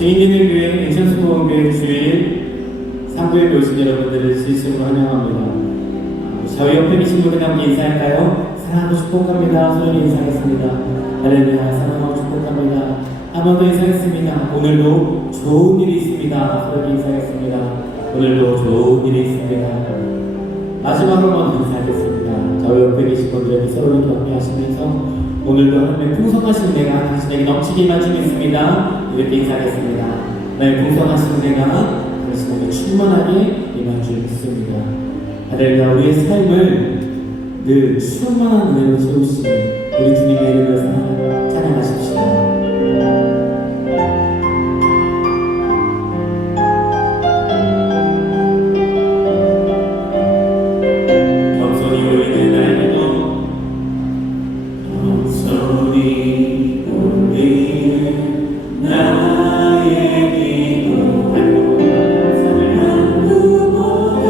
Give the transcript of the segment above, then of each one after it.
제2의 교회 인천수보원교회 주일 3부에 오신 여러분들을 진심으로 환영합니다. 저희 옆에 계신 분들 함께 인사할까요? 사랑하고 축복합니다. 소연히 인사하겠습니다. 할렐루야. 사랑하고 축복합니다. 한 번 더 인사하겠습니다. 오늘도 좋은 일이 있습니다. 소연히 인사하겠습니다. 오늘도 좋은 일이 있습니다. 마지막으로 한번 인사하겠습니다. 저희 옆에 계신 분들에게 서로를 격려하시면서 오늘도 하나님의 풍성하신 은혜가 당신에게 넘치기만 좀 있습니다. 이렇게 인사하겠습니다. 네, 풍성하신 은혜가 당신에게 충만하게 임할 줄 믿습니다. 할렐루야. 우리의 삶을 늘 충만한 은혜로 채우시는 우리 주님의 이름을 찬양하십시오. 나의 기도 한 부분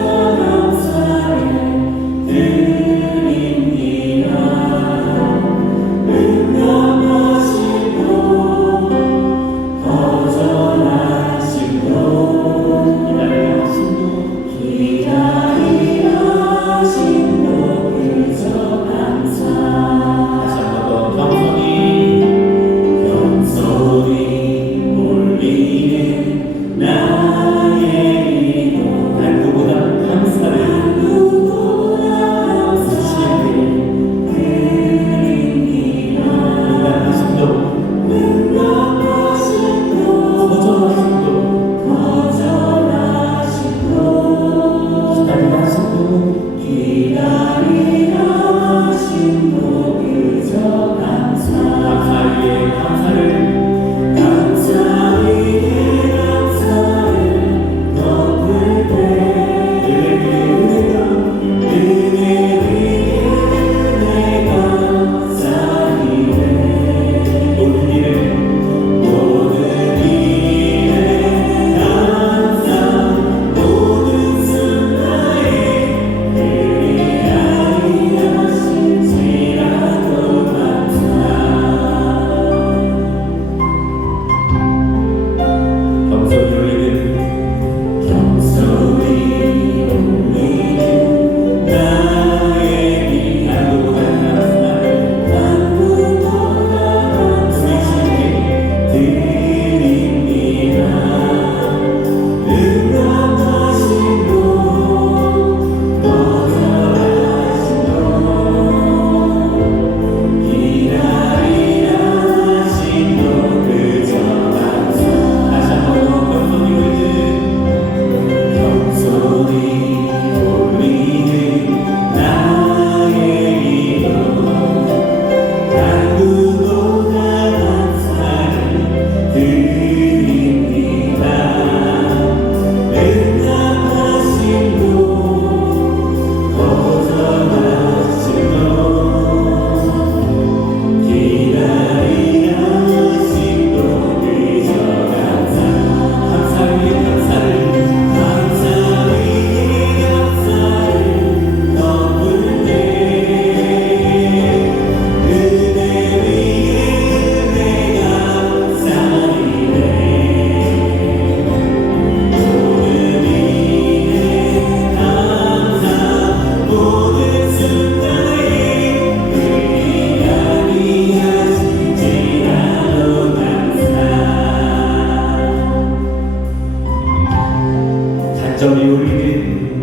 간절히 울리는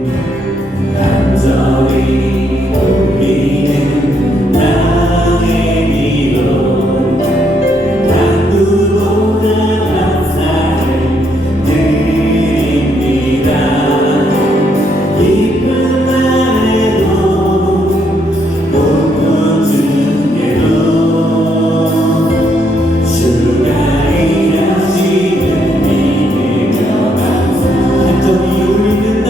나의 기도 난 누구보다 감사를 드립니다. 기쁜 날에도 고통 중에도 주가 일하시는 믿으며 감사 간절히 울리는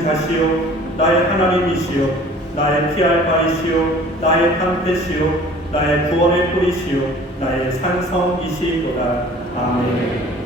나의 주자시요 나의 하나님이시요 나의 피할 바이시요 나의 방패시요 나의 구원의 뿌리시요 나의 산성이시로다. 아멘.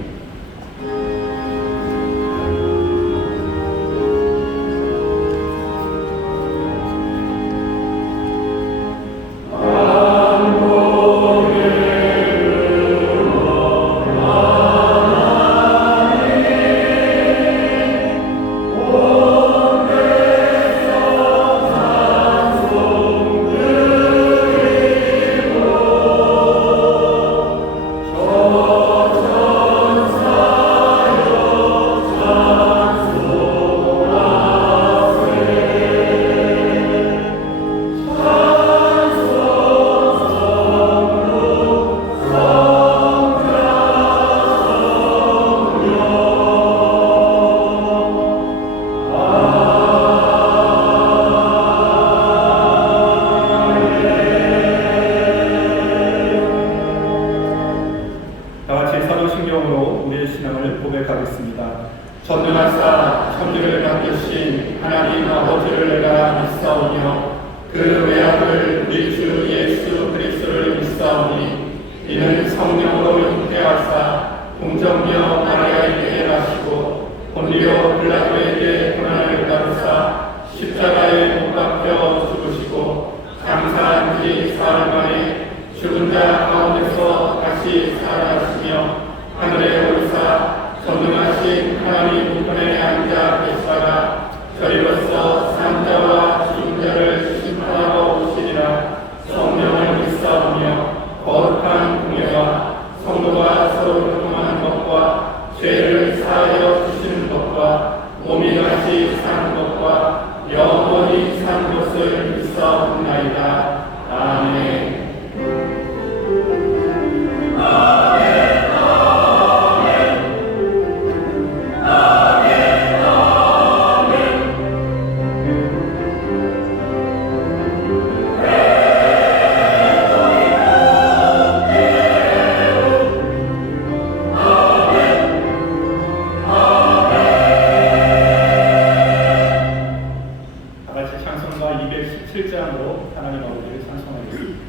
전능하사 천지를 만드신 하나님 아버지를 내가 믿사오며 그 외아들 우리 주 예수 그리스도를 믿사오니 이는 성령으로 잉태하사 동정녀 마리아에게 나시고 본디오 빌라도에게 고난을 받으사 십자가에 못 박혀 죽으시고 장사한 지 사흘 만에 죽은 자 가운데서 다시 살아나시며 하늘에 오르사 전능하신 하나님 우편에 앉아 계시다가 저리로서 산자와 죽은 자를 심판하러 오시리라. 성령을 믿사오며 거룩한 공예와 성도가 서로 교통하는 것과 죄를 사하여 주시는 것과 몸이 다시 사는 것과 영원히 사는 것을 믿사옵나이다. 아멘. 찬송가 217장으로 하나님 아버지를 찬송하겠습니다.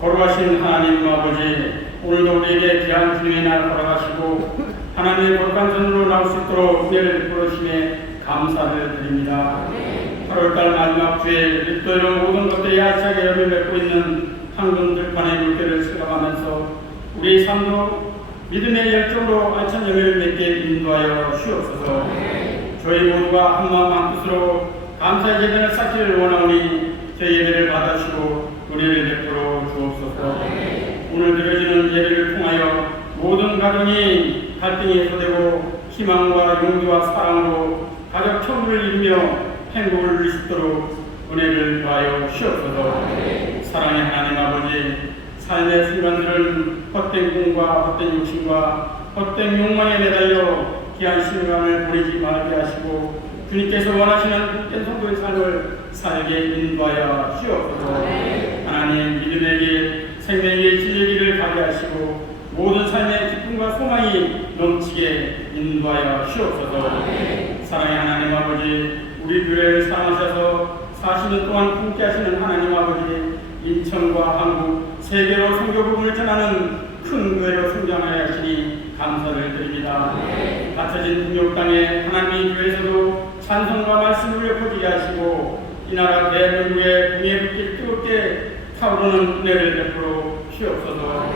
거룩하신 하나님 아버지, 오늘도 우리에게 귀한 주님의 날 허락하시고 하나님의 거룩한 전으로 나올 수 있도록 은혜를 부르심에 감사를 드립니다. 8월달 마지막 주에 그리스도의 모든 것들이 야차게 열매 맺고 있는 황금들판의 물결을 수감하면서 우리의 삶도 믿음의 열정으로 알찬 열매를 맺게 인도하여 주옵소서. 저희 모두가 한마음 한뜻으로 감사의 예배를 쌓기를 원하오니 저희 예배를 받아주시고 은혜를 베풀어 주옵소서. 한 가정이 갈등이 해소되고 희망과 용기와 사랑으로 가족 청구를 이루며 행복을 누릴 수 있도록 은혜를 더하여 주옵소서. 사랑의 하나님 아버지, 삶의 순간들은 헛된 꿈과 헛된 욕심과 헛된 욕망에 매달려 귀한 시간을 보내지 말게 하시고 주님께서 원하시는 복된 성도의 삶을 살게 인도하여 주옵소서. 하나님, 믿음의 길, 생명의 길, 진리의 길을 가게 하시고 모든 삶의 기쁨과 소망이 넘치게 인도하여 주옵소서. 사랑의 하나님 아버지, 우리 교회를 사랑하셔서 40년 동안 함께 하시는 하나님 아버지, 인천과 한국, 세계로 선교 복음을 전하는 큰 교회로 성장하여 하시니 감사를 드립니다. 갇혀진 북녘 땅에 하나님의 교회에서도 찬송과 말씀을 퍼지게 하시고 이 나라 대한민국의 붕의 불길 뜨겁게 타오르는 은혜를 베풀어 주옵소서.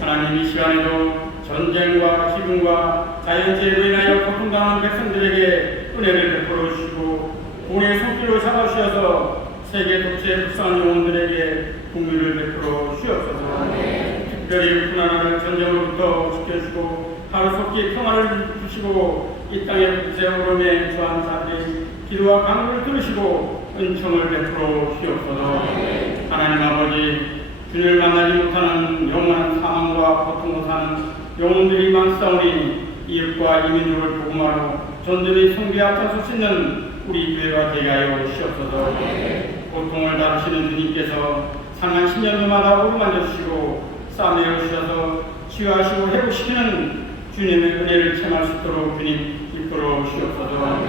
하나님, 이 시간에도 전쟁과 기근과 자연재해로 인하여 고통당하는 백성들에게 은혜를 베풀어 주시고 공의 손길로 잡아주셔서 세계 독재에 불쌍한 영혼들에게 국민을 베풀어 주옵소서. 특별히 우크라이나를 전쟁으로부터 지켜주시고 하루속히 평화를 주시고 이 땅의 국제오름에 주한 자들이 기도와 간구를 들으시고 은총을 베풀어 주옵소서. 하나님 아버지, 주님을 만나지 못하는 영원한 사망과 고통으로 사는 영혼들이 많사오니 이웃과 이민족을 복음하러 전도의 성교에 앞장설 수 있는 우리 교회가 되게 하여 주옵소서. 고통을 다루시는 주님께서 상한 10년도마다 오르만져 주시고 싸매어 주셔서 치유하시고 회복시키는 주님의 은혜를 체험할 수 있도록 주님 이끌어 주옵소서.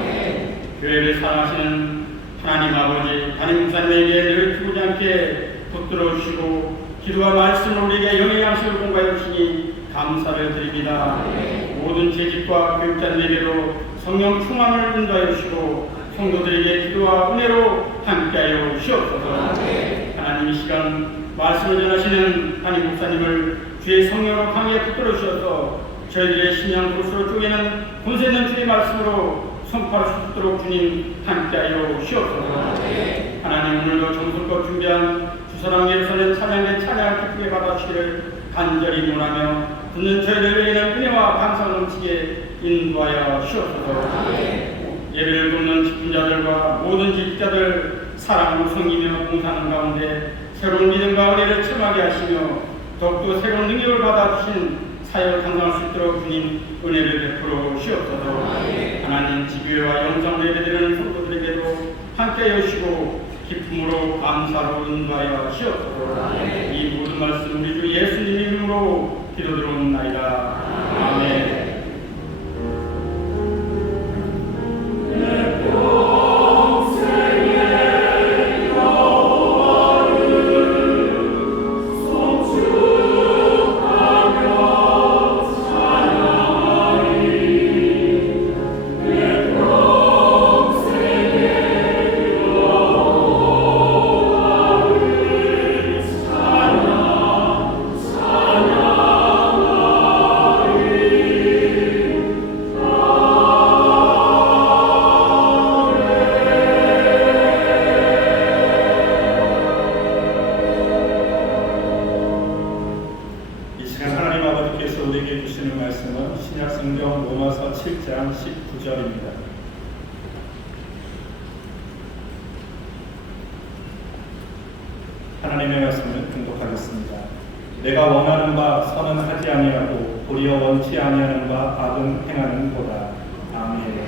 교회를 사랑하시는 하나님 아버지, 담임 목사님에게 늘 죽지 않게 붙들어 주시고 기도와 말씀으로 우리에게 영의 양식을 공부하여 주시니 감사를 드립니다. 모든 재직과 교육자들에게도 성령 충만을 인도하여 주시고 성도들에게 기도와 은혜로 함께하여 주옵소서. 하나님, 이 시간 말씀을 전하시는 담임 목사님을 주의 성령으로 강하게 붙들어 주셔서 저희들의 신앙 골수로 쪼개는 본세 있는 주의 말씀으로 선포할 수 있도록 주님 함께하여 주옵소서. 하나님, 오늘도 정성껏 준비한 주사랑에서는 찬양의 찬양을 기쁘게 받아주시기를 간절히 원하며 듣는 저희들에게는 은혜와 감사가 넘치게 인도하여 주옵소서. 예배를 돕는 집중자들과 모든 지식자들 사랑으로 섬기며 봉사하는 가운데 새로운 믿음과 은혜를 체험하게 하시며 더욱더 새로운 능력을 받아주신 사역을 감당할 수 있도록 주님 은혜를 베풀어 주옵소서. 하나님, 지교회와 영상 예배드리는 성도들에게도 함께해 주시고 기쁨으로 감사로 인도하여 주옵소서. 이 모든 말씀 우리 주 예수님 이름으로 기도드리옵나이다. 아멘. 하나님의 말씀을 등독하겠습니다. 내가 원하는 바 선은 하지 아니하고 도리어 원치 아니하는 바 악은 행하는도다. 아멘.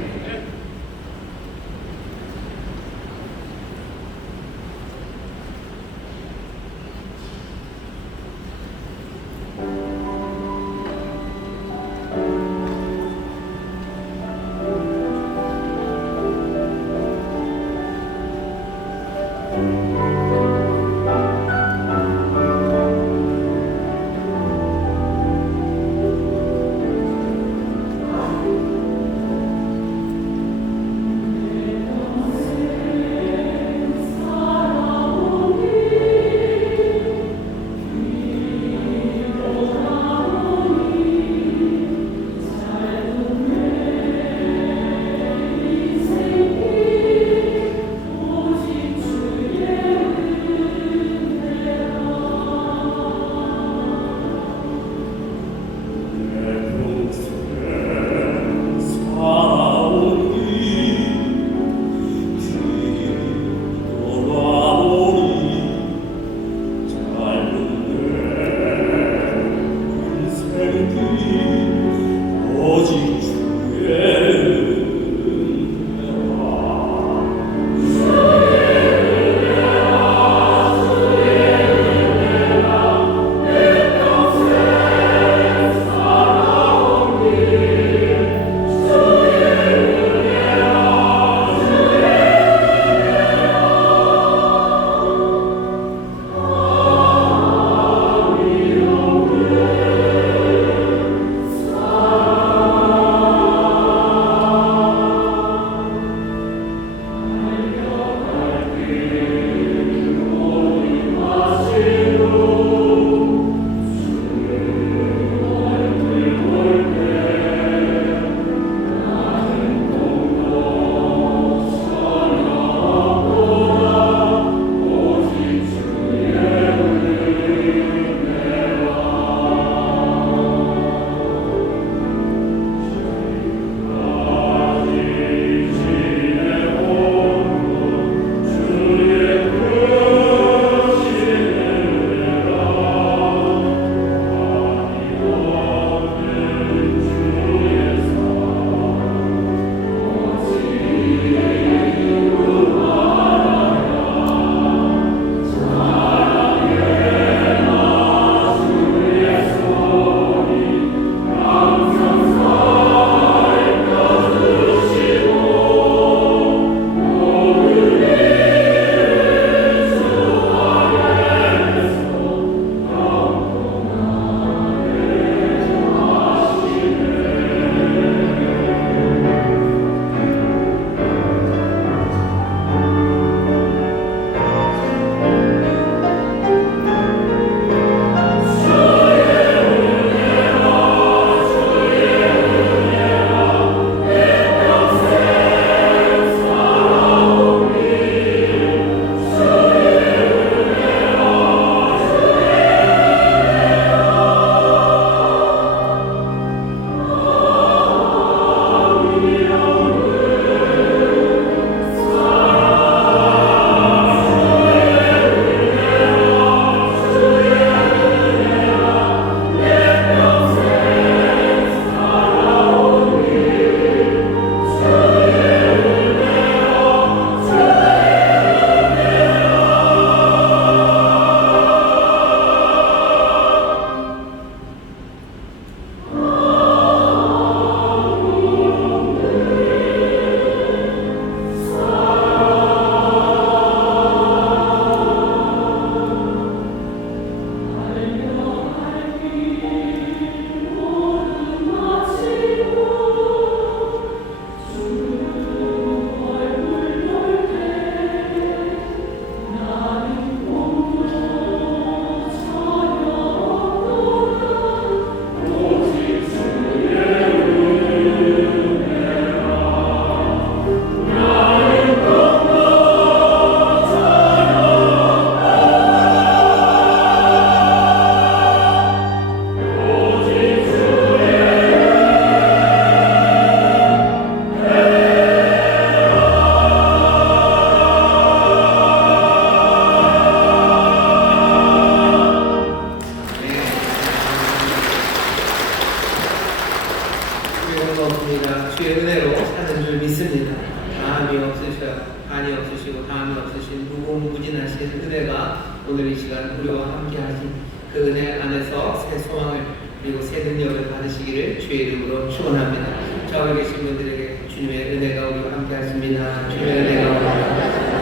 주의 없습니다. 주의 은혜로 사는 줄 믿습니다. 다함이 없으셔, 한이 없으시고 다함이 없으신 무궁무진하신 은혜가 오늘 이 시간 우리와 함께하신 그 은혜 안에서 새 소망을 그리고 새 능력을 받으시기를 주의 이름으로 축원합니다. 저기 계신 분들에게 주님의 은혜가 우리와 함께하십니다. 주님의 은혜가 우리와 함께하십니다.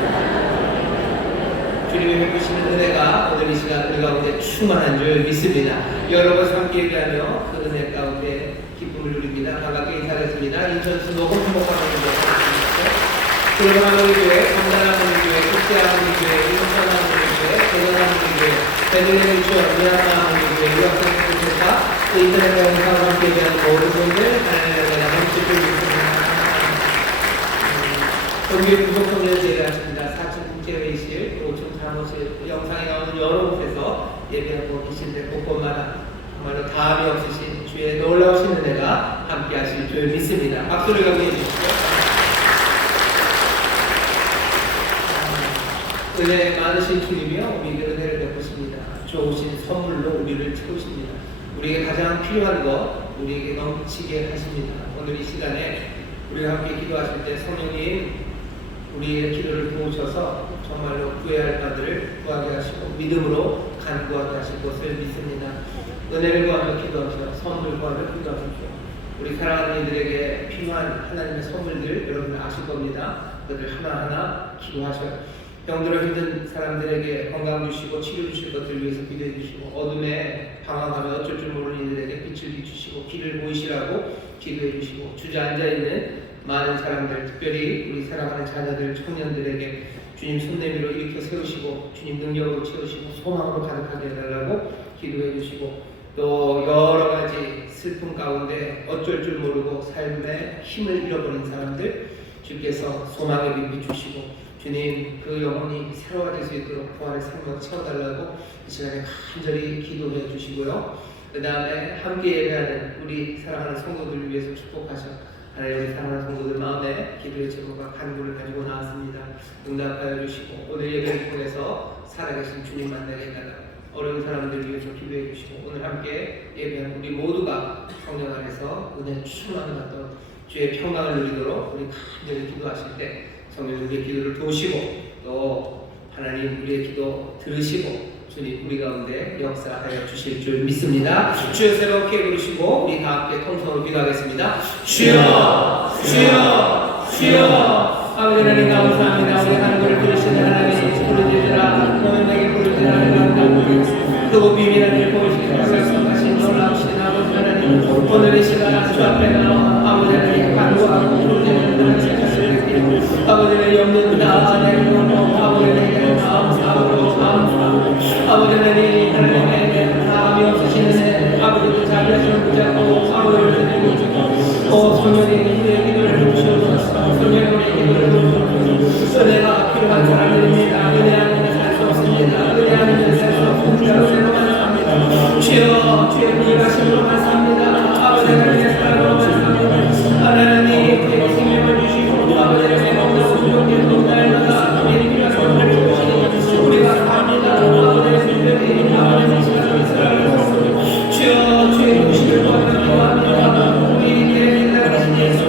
주님이 베푸시는 은혜가 오늘 이 시간 우리 가운데 충만한 줄 믿습니다. 여러분 함께 얘기하며 그 은혜 가운데 기쁨을 누립니다. 반갑게 인사드렸습니다. 인천수 노고 행복하는 하늘교회, 강단하늘교회, 국제하늘교회, 인천하늘교회, 대전하늘교회, 베들레헴 유치원, 미얀마하늘교회, 유학생센터, 인터넷 강사와 함께 얘기하는 모든 분들 하나님의 은혜가 넘치길 믿습니다. 동교회 부속성전 제외하십니다. 4층 국제회의실, 5층 사무실, 영상에 나오는 여러 곳에서 예배하고 계신데 곳곳마다 정말로 다함이 없으신 주의 놀라우신 은혜가 함께하실 줄 믿습니다. 박수를 감사해 주시죠. 은혜 많으신 주님이여 우리에게 은혜를 베푸십니다. 좋으신 선물로 우리를 채우십니다. 우리에게 가장 필요한 것 우리에게 넘치게 하십니다. 오늘 이 시간에 우리가 함께 기도하실 때 성령님 우리의 기도를 도우셔서 정말로 구해야 할 바들을 구하게 하시고 믿음으로 간구하게 하실 것을 믿습니다. 은혜를 구하며 기도하시고 선물 구하며 기도하십시오. 우리 사랑하는 이들에게 필요한 하나님의 선물들 여러분 아실 겁니다. 그들 하나하나 기도하셔요. 병들어 힘든 사람들에게 건강 주시고 치료 주실 것을 위해서 기도해 주시고 어둠에 방황하며 어쩔 줄 모르는 이들에게 빛을 비추시고 길을 보이시라고 기도해 주시고 주저앉아 있는 많은 사람들 특별히 우리 사랑하는 자녀들 청년들에게 주님 손내밀어 일으켜 세우시고 주님 능력으로 채우시고 소망으로 가득하게 해달라고 기도해 주시고 또 여러 가지 슬픔 가운데 어쩔 줄 모르고 삶의 힘을 잃어버린 사람들 주께서 소망의 빛 비추시고 주님 그 영혼이 새로워질 수 있도록 부활의 생명을 채워달라고 이 시간에 간절히 기도해 주시고요. 그 다음에 함께 예배하는 우리 사랑하는 성도들을 위해서 축복하셔 하나님의 사랑하는 성도들 마음에 기도의 제목과 간구를 가지고 나왔습니다. 응답하여 주시고 오늘 예배를 통해서 살아계신 주님 만나게 해달라고 어려운 사람들을 위해서 기도해 주시고 오늘 함께 예배한 우리 모두가 성령 안에서 은혜 충만을 받도록 주의 평강을 누리도록 우리 간절히 기도하실 때 성령 우리의 기도를 도우시고 또 하나님 우리의 기도 들으시고 주님 우리 가운데 역사하여 주실 줄 믿습니다. 주여 새롭게 부르시고 우리 다 함께 통성으로 기도하겠습니다. 주여 주여 주여 아버지 하나님 감사합니다. 우리 하나님을 부르시는 하나님 부르짖으라 너는 내게 부르짖으라 그 비밀한 일 보이시는 말씀하신 놀라우신 아버지 하나님 오늘 이 시간 주 앞에 나와 아버지 하나님 간구하고 부르짖는 하나님 아버지는 염려다 내리고 아버지는 마음으로 아버지는 하나님의 마음이 없으시는 아버지도 자비하시는 붙잡고 아버지를 드리고 성령이 우리의 기도를 부르셔서 성령이 우리의 기도를 부르셔서 은혜가 필요한 사람들입니다. 은혜 아니면 살 수 없습니다. 은혜 아니면 살 수 없습니다. 은혜로 감사합니다. 주여 주의 미하심으로 감사합니다. 아버지 하나님의 사랑으로 감사합니다. 하나님 우리에게 생명을 주시고 아버지 주여 주의 도시를 구하며 기도합니다. 우리에게 나가신 예수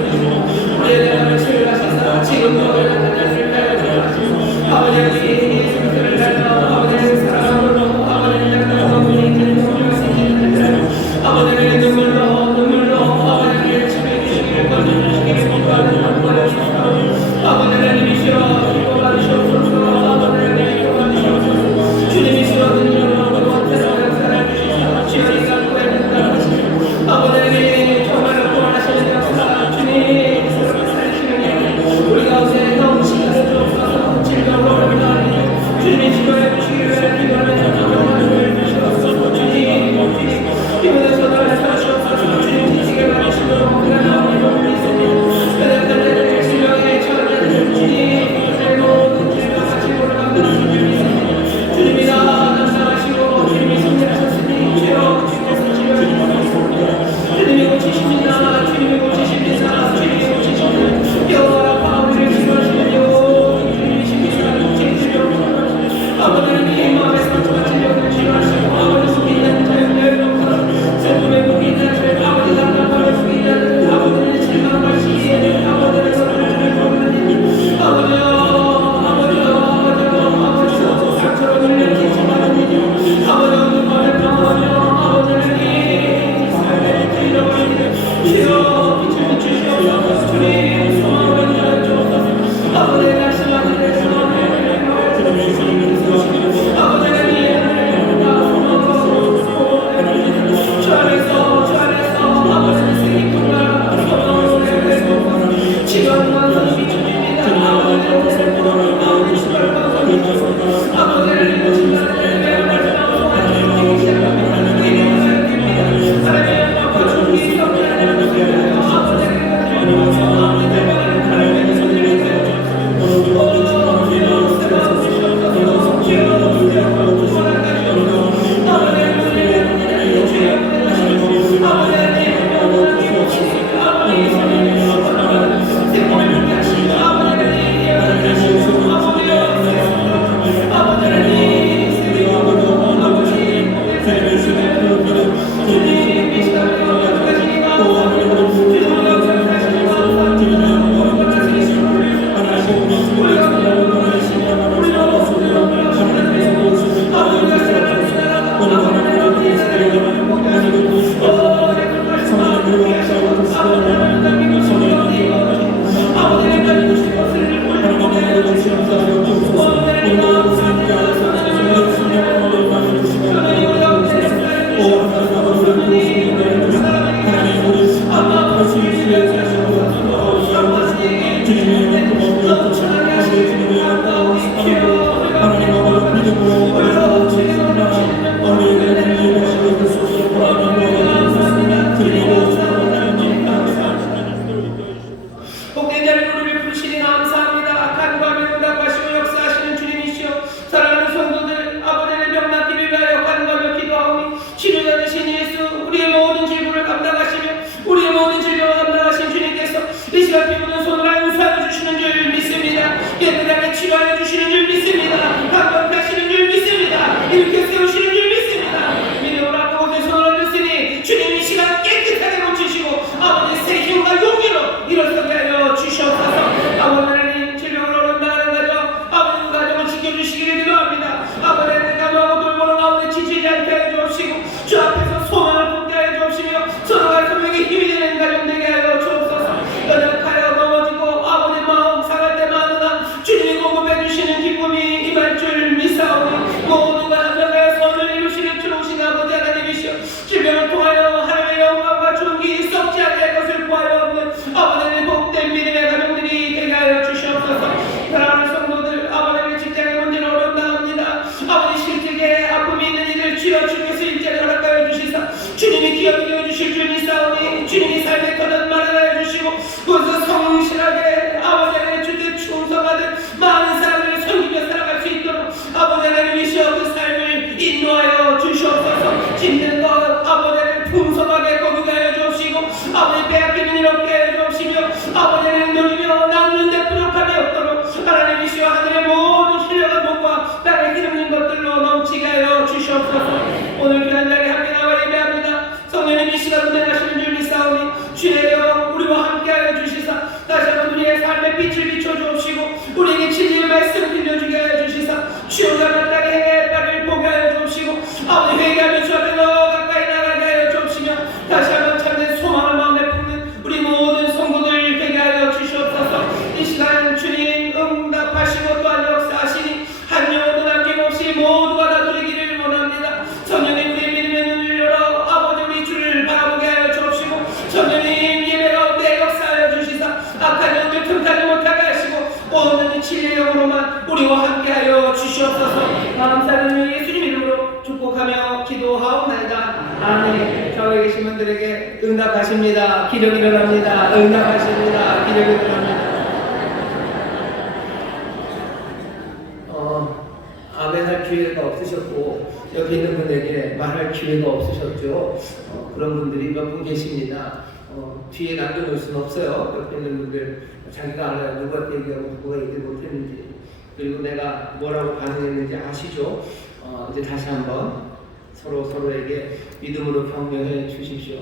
주시옵소서. 감사드리며 예수님 이름으로 축복하며 기도하옵나이다. 아멘. 저에 계신 분들에게 응답하십니다. 기적이 일어납니다. 응답하십니다. 기적이 일어납니다. 아멘할 기회가 없으셨고 옆에 있는 분에게 말할 기회가 없으셨죠. 그런 분들이 몇 분 계십니다. 뒤에 남겨놓을 수는 없어요. 옆에 있는 분들 자기가 알아요. 누가 얘기하고 누가 얘기 못했는지, 그리고 내가 뭐라고 반응했는지 아시죠? 이제 다시 한번 서로에게 믿음으로 격려해 주십시오.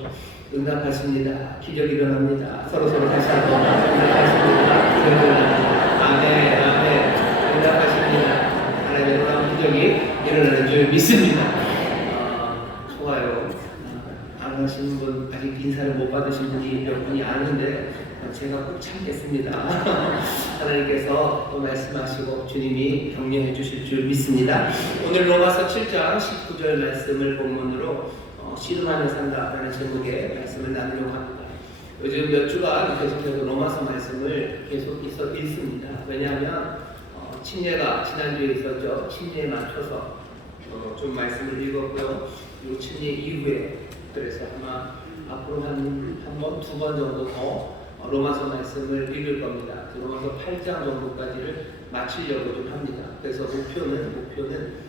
응답하십니다. 기적이 일어납니다. 서로 다시 한번 응답하십니다. 기적이 일어납니다. 아멘, 아멘. 응답하십니다. 하나님의 놀라운 기적이 일어나는 줄 믿습니다. 좋아요. 안 하시는 분, 아직 인사를 못 받으신 분이 몇 분이 아는데 제가 꼭 참겠습니다. 하나님께서 또 말씀하시고 주님이 격려해 주실 줄 믿습니다. 오늘 로마서 7장 19절 말씀을 본문으로 씨름하며 산다라는 제목의 말씀을 나누려고 합니다. 요즘 몇 주간 계속해서 로마서 말씀을 계속 읽습니다. 왜냐하면 침례가 지난주에 있었죠. 침례에 맞춰서 좀 말씀을 읽었고요. 이 침례 이후에 그래서 아마 앞으로 한 번, 두 번 정도 더 로마서 말씀을 읽을 겁니다. 로마서 8장 정도까지를 마치려고 좀 합니다. 그래서 목표는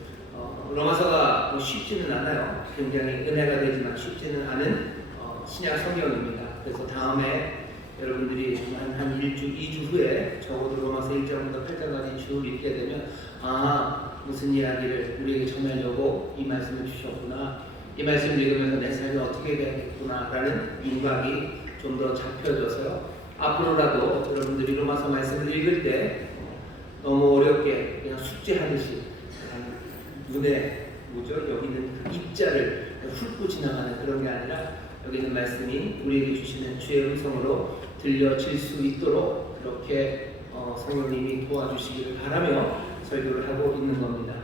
로마서가 뭐 쉽지는 않아요. 굉장히 은혜가 되지만 쉽지는 않은 신약 성경입니다. 그래서 다음에 여러분들이 한 2주 후에 적어도 로마서 1장부터 8장까지 쭉 읽게 되면 무슨 이야기를 우리에게 전하려고 이 말씀을 주셨구나, 이 말씀을 읽으면서 내 삶이 어떻게 되겠구나 라는 윤곽이 좀 더 잡혀져서요. 앞으로라도 여러분들이 로마서 말씀을 읽을 때 너무 어렵게 그냥 숙제하듯이 눈에 여기는 그 입자를 훑고 지나가는 그런 게 아니라 여기 있는 말씀이 우리에게 주시는 주의 음성으로 들려질 수 있도록 그렇게 성령님이 도와주시기를 바라며 설교를 하고 있는 겁니다.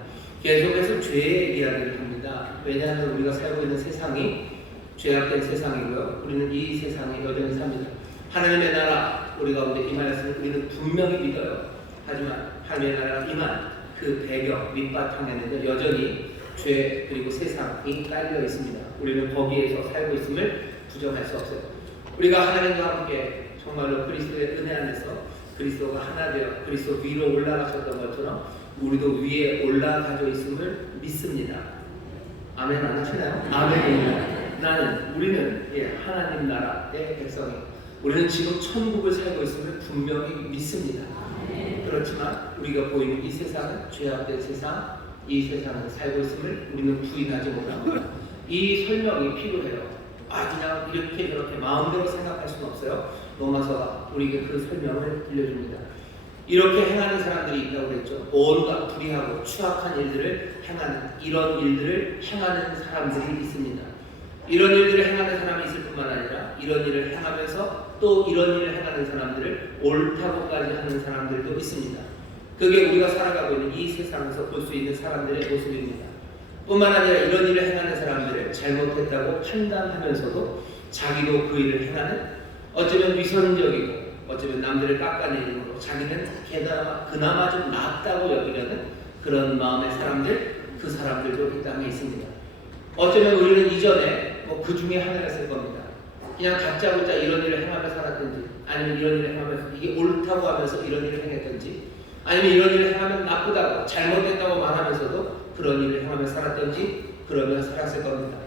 계속해서 죄의 이야기를 합니다. 왜냐하면 우리가 살고 있는 세상이 죄악된 세상이고요. 우리는 이 세상에 여전히 삽니다. 하나님의 나라, 우리 가운데 임하였으면 우리는 분명히 믿어요. 하지만 하나님의 나라가 임한 그 배경, 밑바탕에는 여전히 죄 그리고 세상이 깔려 있습니다. 우리는 거기에서 살고 있음을 부정할 수 없어요. 우리가 하나님과 함께 정말로 그리스도의 은혜 안에서 그리스도가 하나 되어 그리스도 위로 올라가셨던 것처럼 우리도 위에 올라가져 있음을 믿습니다. 아멘 안 하시나요? 아멘입니다. 우리는 하나님 나라의 백성이에요. 우리는 지금 천국을 살고 있음을 분명히 믿습니다. 그렇지만 우리가 보이는 이 세상은 죄악된 세상, 이 세상을 살고 있음을 우리는 부인하지 못합니다. 이 설명이 필요해요. 그냥 이렇게 저렇게 마음대로 생각할 수는 없어요. 로마서가 우리에게 그 설명을 들려줍니다. 이렇게 행하는 사람들이 있다고 그랬죠. 온갖 불의하고 추악한 일들을 행하는, 이런 일들을 행하는 사람들이 있습니다. 이런 일들을 행하는 사람이 있을 뿐만 아니라 이런 일을 행하면서 또 이런 일을 행하는 사람들을 옳다고까지 하는 사람들도 있습니다. 그게 우리가 살아가고 있는 이 세상에서 볼 수 있는 사람들의 모습입니다. 뿐만 아니라 이런 일을 행하는 사람들을 잘못했다고 판단하면서도 자기도 그 일을 행하는, 어쩌면 위선적이고 어쩌면 남들을 깎아내림으로 자기는 그나마 좀 낫다고 여기려는 그런 마음의 사람들, 그 사람들도 이 땅에 있습니다. 어쩌면 우리는 이전에 그 중에 하나였을 겁니다. 그냥 다짜고짜 이런 일을 행하며 살았든지, 아니면 이런 일을 행하면서 이게 옳다고 하면서 이런 일을 행했든지, 아니면 이런 일을 행하면 나쁘다고 잘못됐다고 말하면서도 그런 일을 행하며 살았든지 그러면 살았을 겁니다.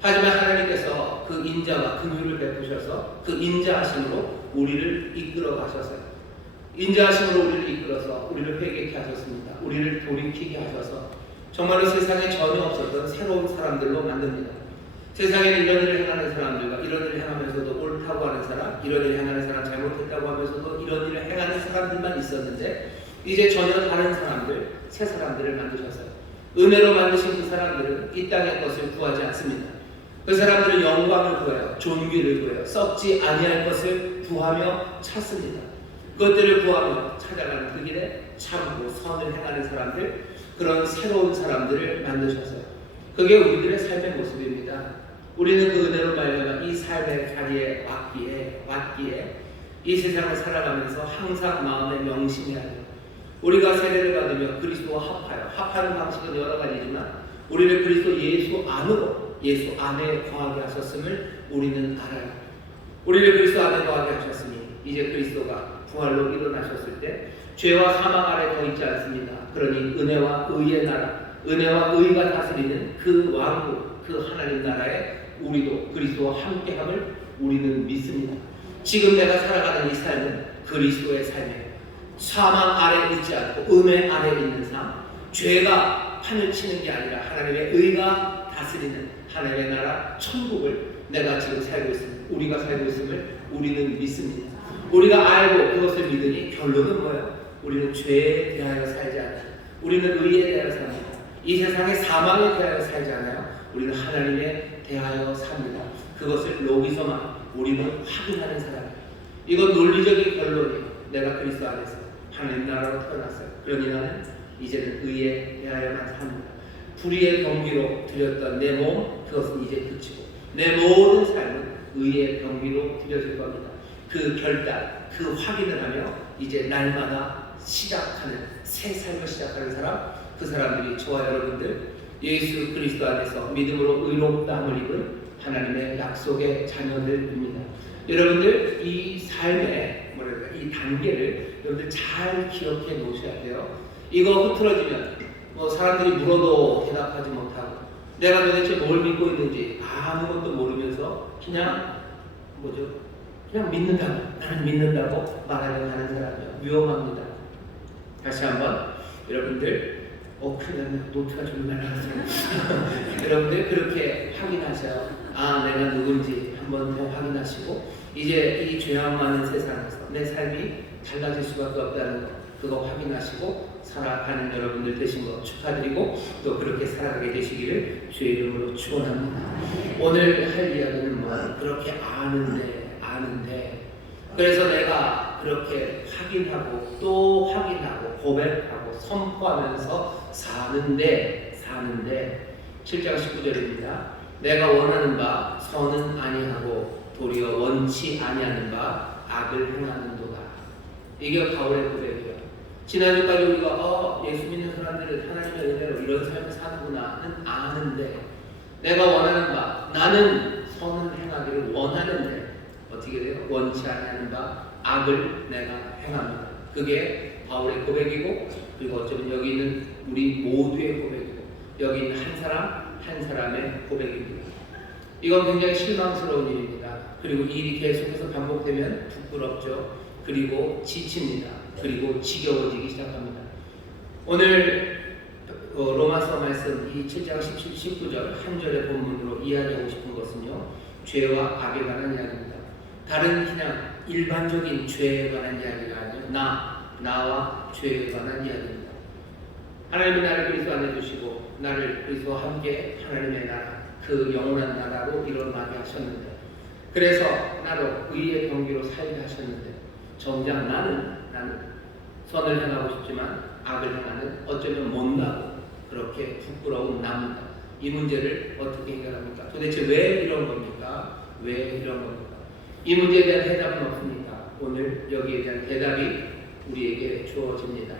하지만 하나님께서 그 인자와 긍휼을 베푸셔서 그 인자하심으로 우리를 이끌어 가셔서요. 인자하심으로 우리를 이끌어서 우리를 회개케 하셨습니다. 우리를 돌이키게 하셔서 정말로 세상에 전혀 없었던 새로운 사람들로 만듭니다. 세상에는 이런 일을 행하는 사람들과 이런 일을 행하면서도 옳다고 하는 사람, 이런 일을 행하는 사람, 잘못했다고 하면서도 이런 일을 행하는 사람들만 있었는데 이제 전혀 다른 사람들, 새 사람들을 만드셨어요. 은혜로 만드신 그 사람들은 이 땅의 것을 구하지 않습니다. 그 사람들은 영광을 구해요. 존귀를 구해요. 썩지 아니할 것을 구하며 찾습니다. 그것들을 구하며 찾아가는 그 길에 참고 선을 행하는 사람들, 그런 새로운 사람들을 만드셨어요. 그게 우리들의 삶의 모습입니다. 우리는 그 은혜로 말미암아 이 삶의 자리에 왔기에 이 세상을 살아가면서 항상 마음에 명심해야 돼요. 우리가 세례를 받으며 그리스도와 합하여, 합하는 방식은 여러 가지지만 우리를 그리스도 예수 안으로, 예수 안에 거하게 하셨음을 우리는 알아요. 우리를 그리스도 안에 거하게 하셨으니 이제 그리스도가 부활로 일어나셨을 때 죄와 사망 아래 더 있지 않습니다. 그러니 은혜와 의의 나라, 은혜와 의가 다스리는 그 왕국, 그 하나님 나라에 우리도 그리스도와 함께함을 우리는 믿습니다. 지금 내가 살아가는 이 삶은 그리스도의 삶이에요. 사망 아래 있지 않고 은혜 아래 있는 삶, 죄가 판을 치는 게 아니라 하나님의 의가 다스리는 하나님의 나라 천국을 내가 지금 살고 있습니다. 우리가 살고 있음을 우리는 믿습니다. 우리가 알고 그것을 믿으니 결론은 뭐예요? 우리는 죄에 대하여 살지 않아요. 우리는 의에 대하여 삽니다. 이 세상의 사망에 대하여 살지 않아요. 우리는 하나님에 대하여 삽니다. 그것을 여기서만 우리는 확인하는 사람이에요. 이건 논리적인 결론이에요. 내가 그리스도 안에서 하나님 나라로 태어났어요. 그러니 나는 이제는 의에 대하여만 삽니다. 불의의 경비로 드렸던 내 몸, 그것은 이제 그치고 내 모든 삶은 의의 경비로 드려질 겁니다. 그 결단, 그 확인을 하며 이제 날마다 시작하는 새 삶을 시작하는 사람, 그 사람들이 저와 여러분들 예수 그리스도 안에서 믿음으로 의롭다함을 입은 하나님의 약속의 자녀들입니다. 여러분들 이 삶의 뭐랄까 이 단계를 여러분들 잘 기억해 놓으셔야 돼요. 이거 흐트러지면 뭐 사람들이 물어도 대답하지 못하고 내가 도대체 뭘 믿고 있는지 아무것도 모르면서 그냥 그냥 믿는다고, 나는 믿는다고 말하려고 하는 사람이요. 위험합니다. 다시 한번 여러분들 큰일 노트가 좀 날라갔어요. 여러분들 그렇게 확인하셔요. 아, 내가 누군지 한번 더 확인하시고 이제 이 죄악 많은 세상에서 내 삶이 달라질 수밖에 없다는 거, 그거 확인하시고 살아가는 여러분들 되신 거 축하드리고 또 그렇게 살아가게 되시기를 주의 이름으로 축원합니다. 오늘 할 이야기는 뭐 그렇게 아는데 그래서 내가 그렇게 확인하고 또 확인하고 고백하고 선포하면서 사는데 7장 19절입니다. 내가 원하는 바 선은 아니하고 도리어 원치 아니하는 바 악을 행하는도다. 이게 바울의 고백이에요. 지난주까지 우리가 예수 믿는 사람들은 하나님의 은혜로 이런 삶을 사는구나는 아는데 내가 원하는 바 나는 선을 행하기를 원하는데 어떻게 돼요? 원치 않는 바 악을 내가 행합니다. 그게 바울의 고백이고 그리고 어쩌면 여기 있는 우리 모두의 고백이고 여기 있는 한 사람 한 사람의 고백입니다. 이건 굉장히 실망스러운 일입니다. 그리고 이 일이 계속해서 반복되면 부끄럽죠. 그리고 지칩니다. 그리고 지겨워지기 시작합니다. 오늘 로마서 말씀 이 7장 19절 한 절의 본문으로 이야기하고 싶은 것은요. 죄와 악에 관한 이야기입니다. 다른 그냥 일반적인 죄에 관한 이야기가 아니라 나와 죄에 관한 이야기입니다. 하나님이 나를 그리스도 안에 두시고 나를 그리스도와 함께 하나님의 나라, 그 영원한 나라로 일어나게 하셨는데 그래서 나로 의의 경기로 살게 하셨는데 정작 나는 선을 행하고 싶지만 악을 행하는 어쩌면 못나고 그렇게 부끄러운 나입니다. 이 문제를 어떻게 해결합니까? 도대체 왜 이런 겁니까? 왜 이런 겁니까? 이 문제에 대한 해답은 없습니까? 오늘 여기에 대한 대답이 우리에게 주어집니다.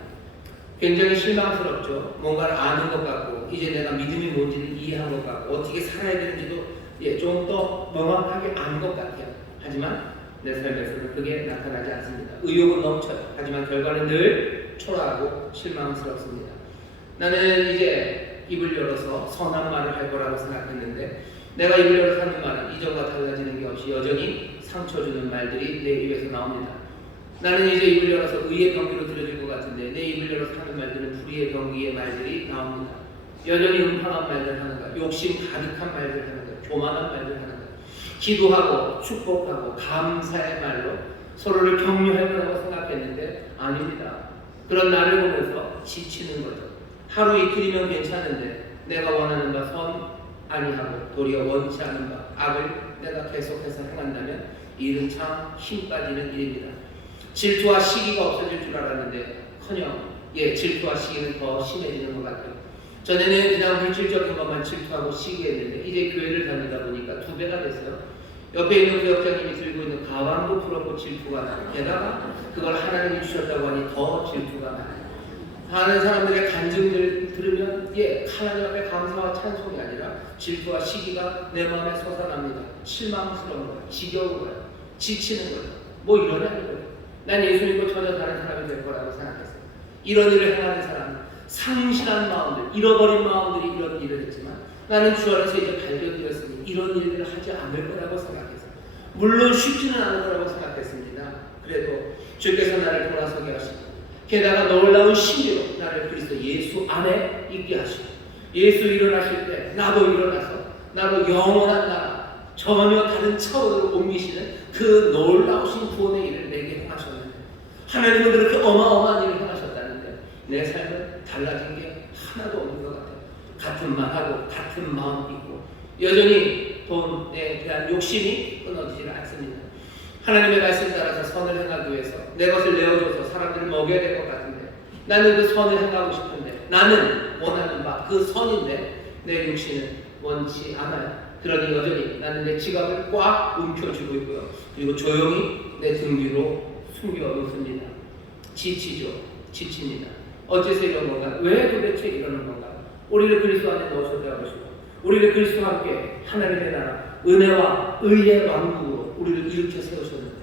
굉장히 실망스럽죠. 뭔가를 아는 것 같고 이제 내가 믿음이 뭔지를 이해한 것 같고 어떻게 살아야 되는지도 좀 더 명확하게 아는 것 같아요. 하지만 내 삶에서는 그게 나타나지 않습니다. 의욕은 넘쳐요. 하지만 결과는 늘 초라하고 실망스럽습니다. 나는 이제 입을 열어서 선한 말을 할 거라고 생각했는데 내가 입을 열어서 하는 말은 이전과 달라지는 게 없이 여전히 상처 주는 말들이 내 입에서 나옵니다. 나는 이제 입을 열어서 의의 경기로 들려질 것 같은데 내 입을 열어서 하는 말들은 불의의 경기의 말들이 나옵니다. 여전히 음탕한 말들 하는 거야. 욕심 가득한 말들 하는 거야. 교만한 말들 하는 거야. 기도하고 축복하고 감사의 말로 서로를 격려할 거라고 생각했는데 아닙니다. 그런 나를 보면서 지치는 거죠. 하루 이틀이면 괜찮은데 내가 원하는 바 선 아니하고 도리어 원치 않은 바 악을 내가 계속해서 행한다면 이 일은 참 힘 빠지는 일입니다. 질투와 시기가 없어질 줄 알았는데 커녕 질투와 시기는 더 심해지는 것 같아요. 전에는 그냥 물질적인 것만 질투하고 시기했는데 이제 교회를 다니다 보니까 2배가 됐어요. 옆에 있는 교역장님이 들고 있는 가방도 부럽고 질투가 나요. 게다가 그걸 하나님이 주셨다고 하니 더 질투가 나요. 하는 사람들의 간증들을 들으면 하나님 앞에 감사와 찬송이 아니라 질투와 시기가 내 마음에 솟아납니다. 실망스러운 거예요. 지겨운 거예요. 지치는 거예요. 뭐 이러냐는 거예요. 난 예수 믿고 전혀 다른 사람이 될 거라고 생각했어요. 이런 일을 행하는 사람, 상실한 마음들, 잃어버린 마음들이 이런 일을 했지만 나는 주 안에서 이제 발견되었으니 이런 일들을 하지 않을 거라고 생각했어요. 물론 쉽지는 않을 거라고 생각했습니다. 그래도 주께서 나를 돌아서게 하시고 게다가 놀라운 신비로 나를 그리스도 예수 안에 있게 하시고 예수 일어나실 때 나도 일어나서 나로 영원한 나라 전혀 다른 차원으로 옮기시는 그 놀라우신 구원의 일을 내게 행하셨는데 하나님은 그렇게 어마어마한 일을 행하셨다는데 내 삶은 달라진 게 하나도 없는 것 같아요. 같은 말하고 같은 마음 있고 여전히 돈에 대한 욕심이 끊어지질 않습니다. 하나님의 말씀 따라서 선을 행하기 위해서 내 것을 내어줘서 사람들을 먹여야 될 것 같은데 나는 그 선을 행하고 싶은데 나는 원하는 바 그 선인데 내 육신은 원치 않아요. 그러니 여전히 나는 내 지갑을 꽉 움켜쥐고 있고요. 그리고 조용히 내 등 뒤로 숨겨놓습니다. 지치죠. 지칩니다. 어째서 이런 건가? 왜 도대체 이러는 건가? 우리를 그리스도 안에 넣으셨다고 하시고 우리를 그리스도와 함께 하나님의 나라 은혜와 의의 왕국으로 우리를 일으켜 세우셨는데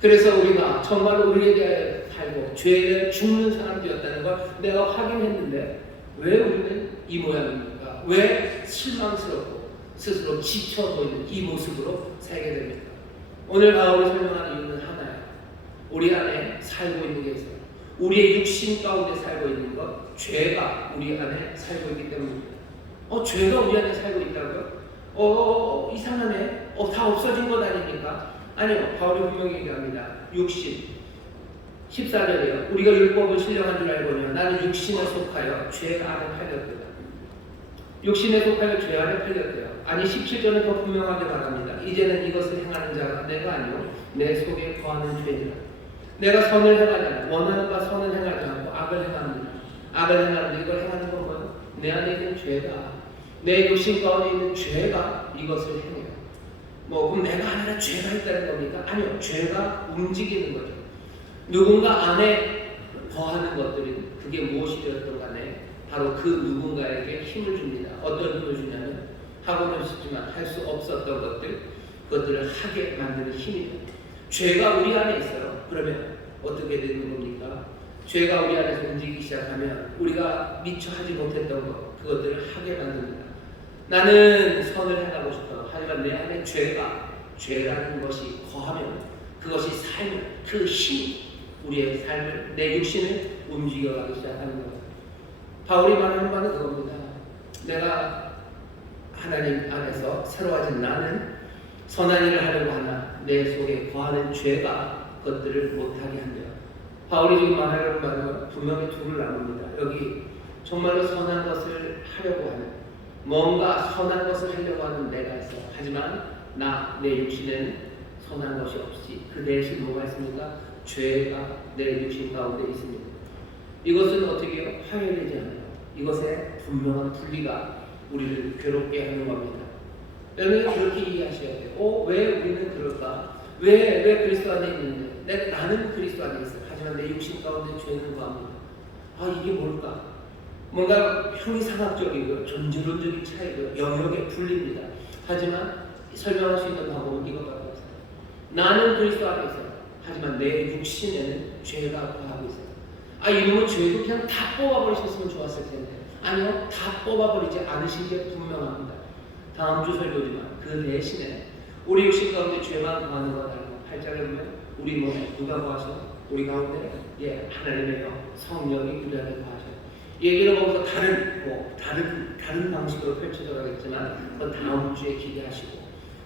그래서 우리가 정말로 우리에 대하여 살고 죄에 죽는 사람들이었다는 걸 내가 확인했는데 왜 우리는 이 모양입니까? 왜 실망스럽고 스스로 지쳐 보이는 이 모습으로 살게 됩니까? 오늘 바울이 설명하는 이유는 하나예요. 우리 안에 살고 있는 게 있어요. 우리의 육신 가운데 살고 있는 것, 죄가 우리 안에 살고 있기 때문입니다. 죄가 우리 안에 살고 있다고요? 이상하네. 다 없어진 것 아닙니까? 아니요. 바울이 분명히 얘기합니다. 육신. 14절이에요. 우리가 율법을 신령한 줄 알거니와 나는 육신에 속하여 죄 안에 팔렸다. 육신에 속하여 죄 안에 팔렸대요. 아니 17절은 더 분명하게 말합니다. 이제는 이것을 행하는 자가 내가 아니요 내 속에 거하는 죄니라. 내가 선을 행하냐 원하는 바 선을 행하지 않고 악을 행하느니라. 악을 행하는데 이걸 행하는 건 뭐예요? 내 안에 있는 죄다. 내 육신 가운데 있는 죄가 이것을 행해요. 그럼 내가 아니라 죄가 있다는 겁니까? 아니요. 죄가 움직이는 거죠. 누군가 안에 거하는 것들은 그게 무엇이 되었던 간에 바로 그 누군가에게 힘을 줍니다. 어떤 힘을 주냐면 하고는 싶지만 할 수 없었던 것들 그것들을 하게 만드는 힘입니다. 죄가 우리 안에 있어요. 그러면 어떻게 되는 겁니까? 죄가 우리 안에서 움직이기 시작하면 우리가 미처 하지 못했던 것 그것들을 하게 만듭니다. 나는 선을 행하고 싶어. 하지만 내 안에 죄라는 것이 거하면 그것이 삶을 그 힘이 우리의 삶을 내 육신을 움직여가기 시작하는 거예요. 바울이 말하는 바는 그겁니다. 내가 하나님 안에서 새로워진 나는 선한 일을 하려고 하나 내 속에 거하는 죄가 그것들을 못하게 한대요. 바울이 지금 말하려는 말은 분명히 둘을 나눕니다. 여기 정말로 선한 것을 하려고 하는 뭔가 선한 것을 하려고 하는 내가 있어. 하지만 내 육신에는 선한 것이 없이 그 대신 뭐가 있습니까? 죄가 내 육신 가운데 있습니다. 이것은 어떻게 해요? 화해되지 않아요. 이것에 분명한 분리가 우리를 괴롭게 하는 겁니다. 여러분 그렇게 이해하셔야 돼요. 왜 우리는 그럴까? 왜 그리스도 안에 있는데 나는 그리스도 안에 있어요. 하지만 내 육신 가운데 죄는 거합니다. 이게 뭘까? 뭔가 형이상학적이고 존재론적인 차이고 영역에 불립니다. 하지만 설명할 수 있는 방법은 이것밖에 없어요. 나는 그리스도 안에 있어요. 하지만 내 육신에는 죄가 거하고 있어요. 이놈의 죄도 그냥 다 뽑아버리셨으면 좋았을 텐데 아니요. 다 뽑아버리지 않으신 게 분명합니다. 다음 주 설교지만 그 대신에 우리 육신 가운데 죄만 거하는 것 아니고 8장에 보면 우리 몸에 누가 거하셔? 우리 가운데 하나님의 성령이 우리 안에 거하셔요. 얘기를 보면서 다른 방식으로 펼쳐져가겠지만 그건 다음 주에 기대하시고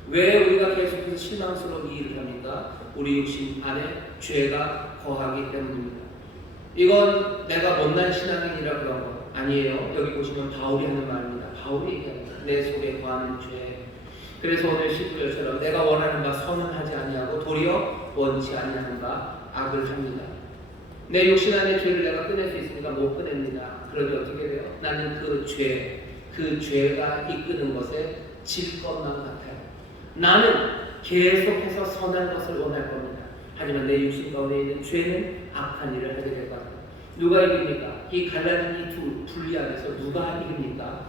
왜 우리가 계속해서 실망스러운 이 일을 합니까? 우리 육신 안에 죄가 거하기 때문입니다. 이건 내가 못난 신앙인이라 그런 거 아니에요. 여기 보시면 바울이 하는 말입니다. 바울이 얘기합니다. 내 속에 거하는 죄. 그래서 오늘 19절처럼 내가 원하는 바 선은 하지 아니하고 도리어 원치 아니하는 바 악을 합니다. 내 육신 안에 죄를 내가 끊을 수 있으니까 못 끊습니다. 그러니 어떻게 돼요? 나는 그 죄가 이끄는 것에 질 것만 같아요. 나는 계속해서 선한 것을 원할 겁니다. 하지만 내 육신 가운데 있는 죄는 악한 일을 하게 될 것 같아요. 누가 이깁니까? 이 갈라진 이 두 분리 안에서 누가 이깁니까?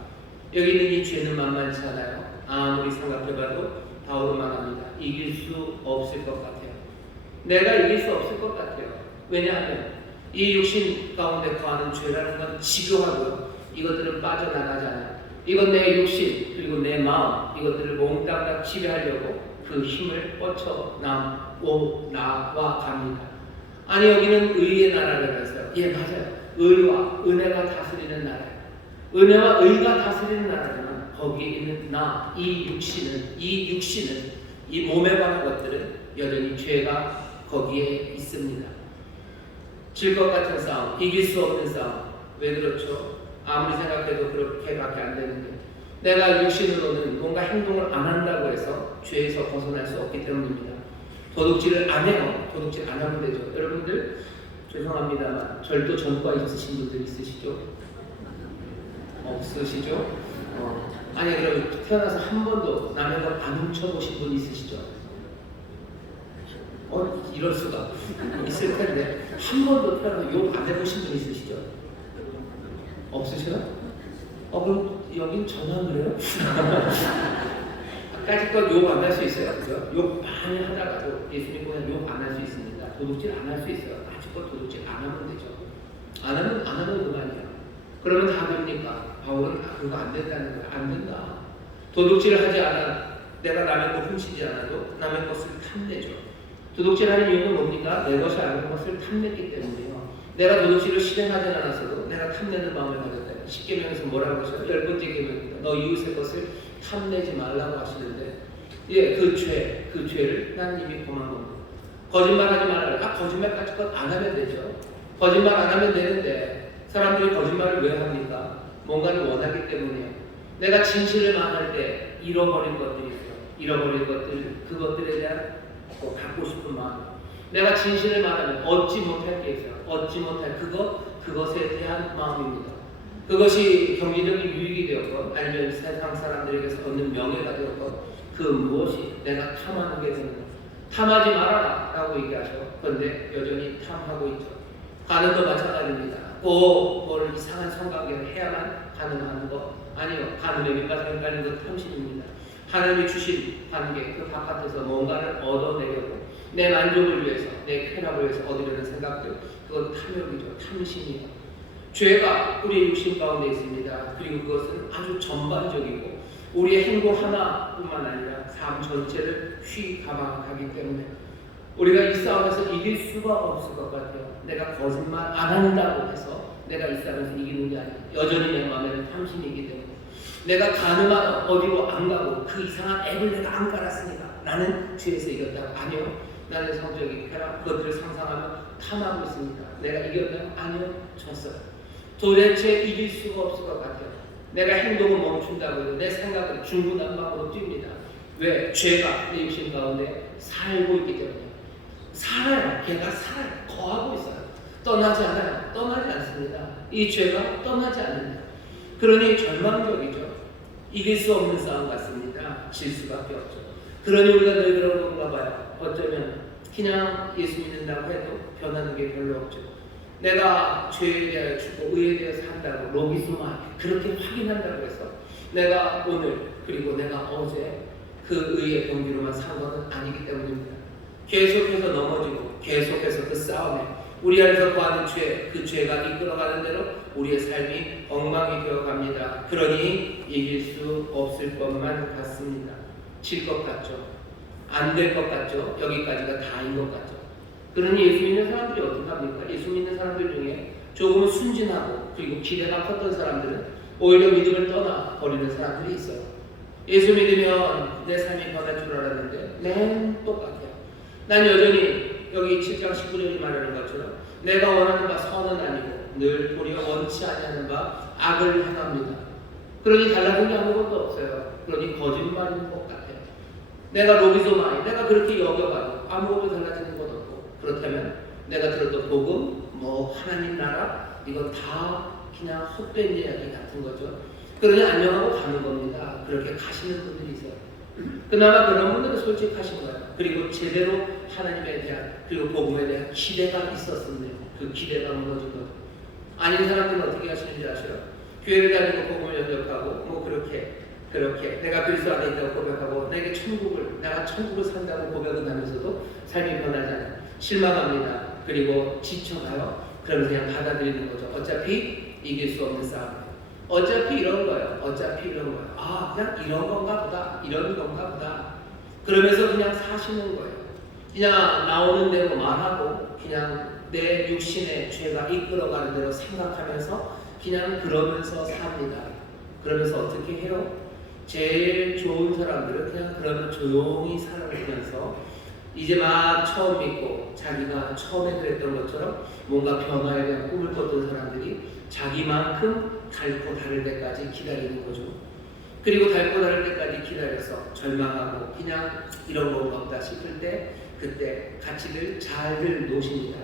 여기 있는 이 죄는 만만치 않아요. 아무리 생각해봐도 바울만 합니다. 이길 수 없을 것 같아요. 내가 이길 수 없을 것 같아요. 왜냐하면 이 육신 가운데 거하는 죄라는 건 지교하고요. 이것들은 빠져나가지 않아요. 이건 내 육신 그리고 내 마음 이것들을 몽땅 다 지배하려고 그 힘을 나와 갑니다. 아니 여기는 의의 나라라면서요. 예 맞아요. 의와 은혜가 다스리는 나라예요. 은혜와 의가 다스리는 나라지만 거기에 있는 나, 이 육신은 이 몸에 관한 것들은 여전히 죄가 거기에 있습니다. 질 것 같은 싸움, 이길 수 없는 싸움. 왜 그렇죠? 아무리 생각해도 그렇게밖에 안 되는데 내가 육신으로는 뭔가 행동을 안 한다고 해서 죄에서 벗어날 수 없기 때문입니다. 도둑질을 안 해요. 도둑질 안 하면 되죠. 여러분들 죄송합니다만 절도 전과 있으신 분들 있으시죠? 없으시죠? 아니 그럼 태어나서 한 번도 남의 걸 안 훔쳐보신 분 있으시죠? 이럴 수가 있을 텐데 한 번도 태어나서 욕 안 해보신 분 있으시죠? 없으셔요? 그럼 여긴 저만 그래요? 까짓것 욕 안 할 수 있어요. 그죠? 욕 많이 하다가도 예수님 보면 욕 안 할 수 있습니다. 도둑질 안 할 수 있어요. 까짓것 도둑질 안 하면 되죠. 안 하면 그만이야. 그러면 다 됩니까? 바울은 그거 안 된다는 거야. 안 된다. 도둑질을 하지 않아. 내가 남의 것 훔치지 않아도 남의 것을 탐내죠. 도둑질하는 이유는 뭡니까? 내 것이 아닌 것을 탐냈기 때문이에요. 내가 도둑질을 실행하지 않았어도 내가 탐내는 마음을 가졌다. 10계명에서 뭐라고 하셔요? 10번째 계명입니다. 너 이웃의 것을 탐내지 말라고 하시는데 예, 그 죄를 하나님이 범한 겁니다. 거짓말하지 말라. 거짓말까지 것 안 하면 되죠. 거짓말 안 하면 되는데 사람들이 거짓말을 왜 합니까? 뭔가를 원하기 때문이에요. 내가 진실을 말할 때 잃어버린 것들이 있어요. 잃어버린 것들, 그것들에 대한 갖고 싶은 마음. 내가 진실을 말하면 얻지 못할 게 있어요. 얻지 못할 그것에 대한 마음입니다. 그것이 경제적인 유익이 되었건 아니면 세상 사람들에게서 얻는 명예가 되었건 그 무엇이 내가 탐하게 되는 것. 탐하지 말아라 라고 얘기하죠. 그런데 여전히 탐하고 있죠. 가는도 마찬가지입니다. 꼭 뭘 이상한 성관계를 해야만 가능한 것 아니요. 가늠의 밑바탕에 깔린 것 탐심입니다. 하나님이 주신 관계 그 바깥에서 뭔가를 얻어내려고 내 만족을 위해서 내 쾌락을 위해서 얻으려는 생각들 그건 탐욕이죠. 탐심이에요. 죄가 우리의 육신 가운데 있습니다. 그리고 그것은 아주 전반적이고 우리의 행동 하나뿐만 아니라 삶 전체를 휘가망하기 때문에 우리가 이 싸움에서 이길 수가 없을 것 같아요. 내가 거짓말 안 한다고 해서 내가 이 싸움에서 이기는 게 아니에요. 여전히 내 마음에는 탐심이기 때문에 내가 가늠하다 어디로 안 가고 그 이상한 앱을 내가 안 깔았으니까 나는 죄에서 이겼다고. 아니요. 나는 성적인 쾌락 그것들을 상상하며 탐하고 있습니다. 내가 이겼나요? 아니요. 졌어요. 도대체 이길 수가 없을 것 같아요. 내가 행동을 멈춘다고 해도 내 생각은 중구난방으로 뜁니다. 왜? 죄가 내 육신 가운데 살고 있기 때문에. 살아요. 걔가 살아요. 거하고 있어요. 떠나지 않아요. 떠나지 않습니다. 이 죄가 떠나지 않는다. 그러니 절망적이죠. 이길 수 없는 싸움 같습니다. 질 수밖에 없죠. 그러니 우리가 늘 그런 건가 봐요. 어쩌면 그냥 예수 믿는다고 해도 변하는 게 별로 없죠. 내가 죄에 대하여 죽고 의에 대해서 산다고 로기스마 그렇게 확인한다고 해서 내가 오늘 그리고 내가 어제 그 의의 경기로만 산 것은 아니기 때문입니다. 계속해서 넘어지고 계속해서 그 싸움에 우리 안에서 구하는 죄, 그 죄가 이끌어가는 대로 우리의 삶이 엉망이 되어갑니다. 그러니 이길 수 없을 것만 같습니다. 질 것 같죠. 안 될 것 같죠. 여기까지가 다인 것 같죠. 그러니 예수 믿는 사람들이 어떻게 합니까? 예수 믿는 사람들 중에 조금은 순진하고 그리고 기대가 컸던 사람들은 오히려 믿음을 떠나버리는 사람들이 있어요. 예수 믿으면 내 삶이 변할 줄 알았는데 맨 똑같아요. 난 여전히 여기 7장 19절이 말하는 것처럼 내가 원하는 바 선은 아니고 늘 도리어 원치 아니하는 바 악을 행합니다. 그러니 달라진 게 아무것도 없어요. 그러니 거짓말인 것 같아요. 내가 로기소마이 내가 그렇게 여겨봐도 아무것도 달라지는 것 없고 그렇다면 내가 들었던 복음 하나님 나라 이거 다 그냥 헛된 이야기 같은 거죠. 그러니 안녕하고 가는 겁니다. 그렇게 가시는 분들이 있어요. 그나마 그런 분들은 솔직하신 거예요. 그리고 제대로 하나님에 대한 그리고 복음에 대한 기대가 있었었네요. 그 기대가 무너진 거죠. 아닌 사람들은 어떻게 하시는지 아세요? 교회를 다니고 복음을 연접하고 뭐 그렇게 내가 그리스도 안에 있다고 고백하고 내가 천국을 산다고 고백은 하면서도 삶이 변하지 않아요. 실망합니다. 그리고 지쳐가요. 그러면서 그냥 받아들이는 거죠. 어차피 이길 수 없는 싸움이에요. 어차피 이런 거예요. 아, 그냥 이런 건가 보다. 이런 건가 보다. 그러면서 그냥 사시는 거예요. 그냥 나오는 대로 말하고 그냥 내 육신의 죄가 이끌어가는 대로 생각하면서 그냥 그러면서 삽니다. 그러면서 어떻게 해요? 제일 좋은 사람들은 그냥 그러면 조용히 살아가면서 이제 막 처음 믿고 자기가 처음에 그랬던 것처럼 뭔가 변화에 대한 꿈을 꿨던 사람들이 자기만큼 닳고 다를 때까지 기다리는 거죠. 그리고 닳고 다를 때까지 기다려서 절망하고 그냥 이런 건가 보다 싶을 때 그때 같이들 잘들 노십니다.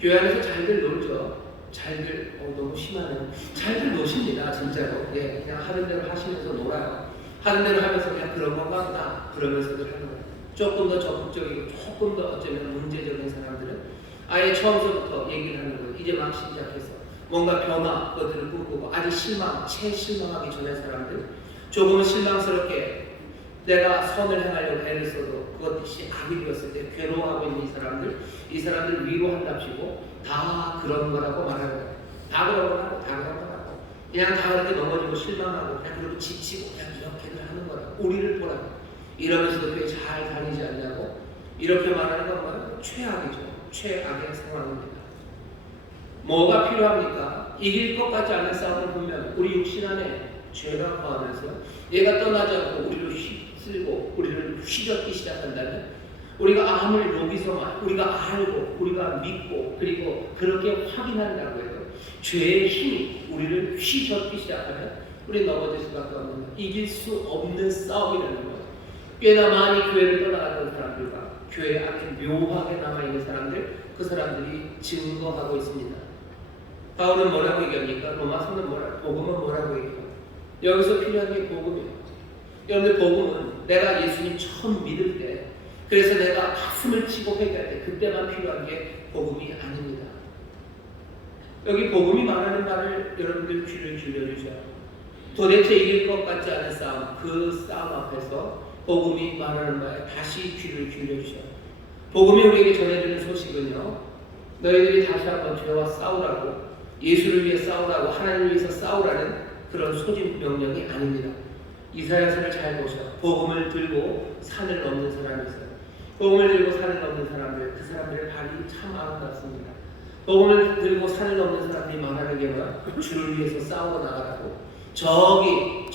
교회 안에서 잘들 놀죠. 너무 심하네요. 잘들 노십니다. 진짜로. 예, 그냥 하는 대로 하시면서 놀아요. 하는 대로 하면서 그냥 그런 건가 보다 그러면서도 하는 거예요. 조금 더 적극적이고 조금 더 어쩌면 문제적인 사람들은 아예 처음부터 얘기를 하는 거예요. 이제 막 시작해서 뭔가 변화 그것들을 꿈꾸고 아직 실망하기 전에 사람들 조금은 실망스럽게 내가 선을 행하려고 애를 써도 그것이 악이 되었을 때 괴로워하고 있는 이 사람들 위로한답시고 다 그런 거라고 말하는 거예요. 다 그런 거라고 그냥 다 그렇게 넘어지고 실망하고 그냥 그리고 지치고 그냥 이렇게들 하는 거라고 우리를 보라고 이러면서도 그게 잘 다니지 않냐고 이렇게 말하는 건 뭐예요? 최악이죠. 최악의 상황입니다. 뭐가 필요합니까? 이길 것 같지 않은 싸움을 보면 우리 육신 안에 죄가 거하면서 얘가 떠나지 않고 우리를 휩쓸고 우리를 휘젓기 시작한다면 우리가 아무리 여기서만 우리가 알고 우리가 믿고 그리고 그렇게 확인한다고 해도 죄의 힘이 우리를 휘젓기 시작하면 우리 넘어질 수밖에 없는 이길 수 없는 싸움이라는 거예요. 꽤나 많이 교회를 떠나갔던 사람들과 교회 안에 묘하게 남아있는 사람들 그 사람들이 증거하고 있습니다. 바울은 뭐라고 얘기합니까? 로마서는 복음은 뭐라고 얘기해요? 여기서 필요한 게 복음이에요. 여러분들 복음은 내가 예수님 처음 믿을 때 그래서 내가 가슴을 치고 회개할 때 그때만 필요한 게 복음이 아닙니다. 여기 복음이 말하는 말을 여러분들 귀를 기울여주셔야 도대체 이길 것 같지 않은 싸움 그 싸움 앞에서 복음이 말하는 말에 다시 귀를 기울여주셔야 복음이 우리에게 전해주는 소식은요 너희들이 다시 한번 죄와 싸우라고 예수를 위해 싸우라고 하나님을 위해서 싸우라는 그런 소집 명령이 아닙니다. 이사야서를 잘 보셔. 복음을 들고 산을 넘는 사람이 있어요. 복음을 들고 산을 넘는 사람들, 그 사람들의 발이 참 아름답습니다. 복음을 들고 산을 넘는 사람들이 말하는 게 뭐야? 주를 위해서 싸우고 나가라고. 저기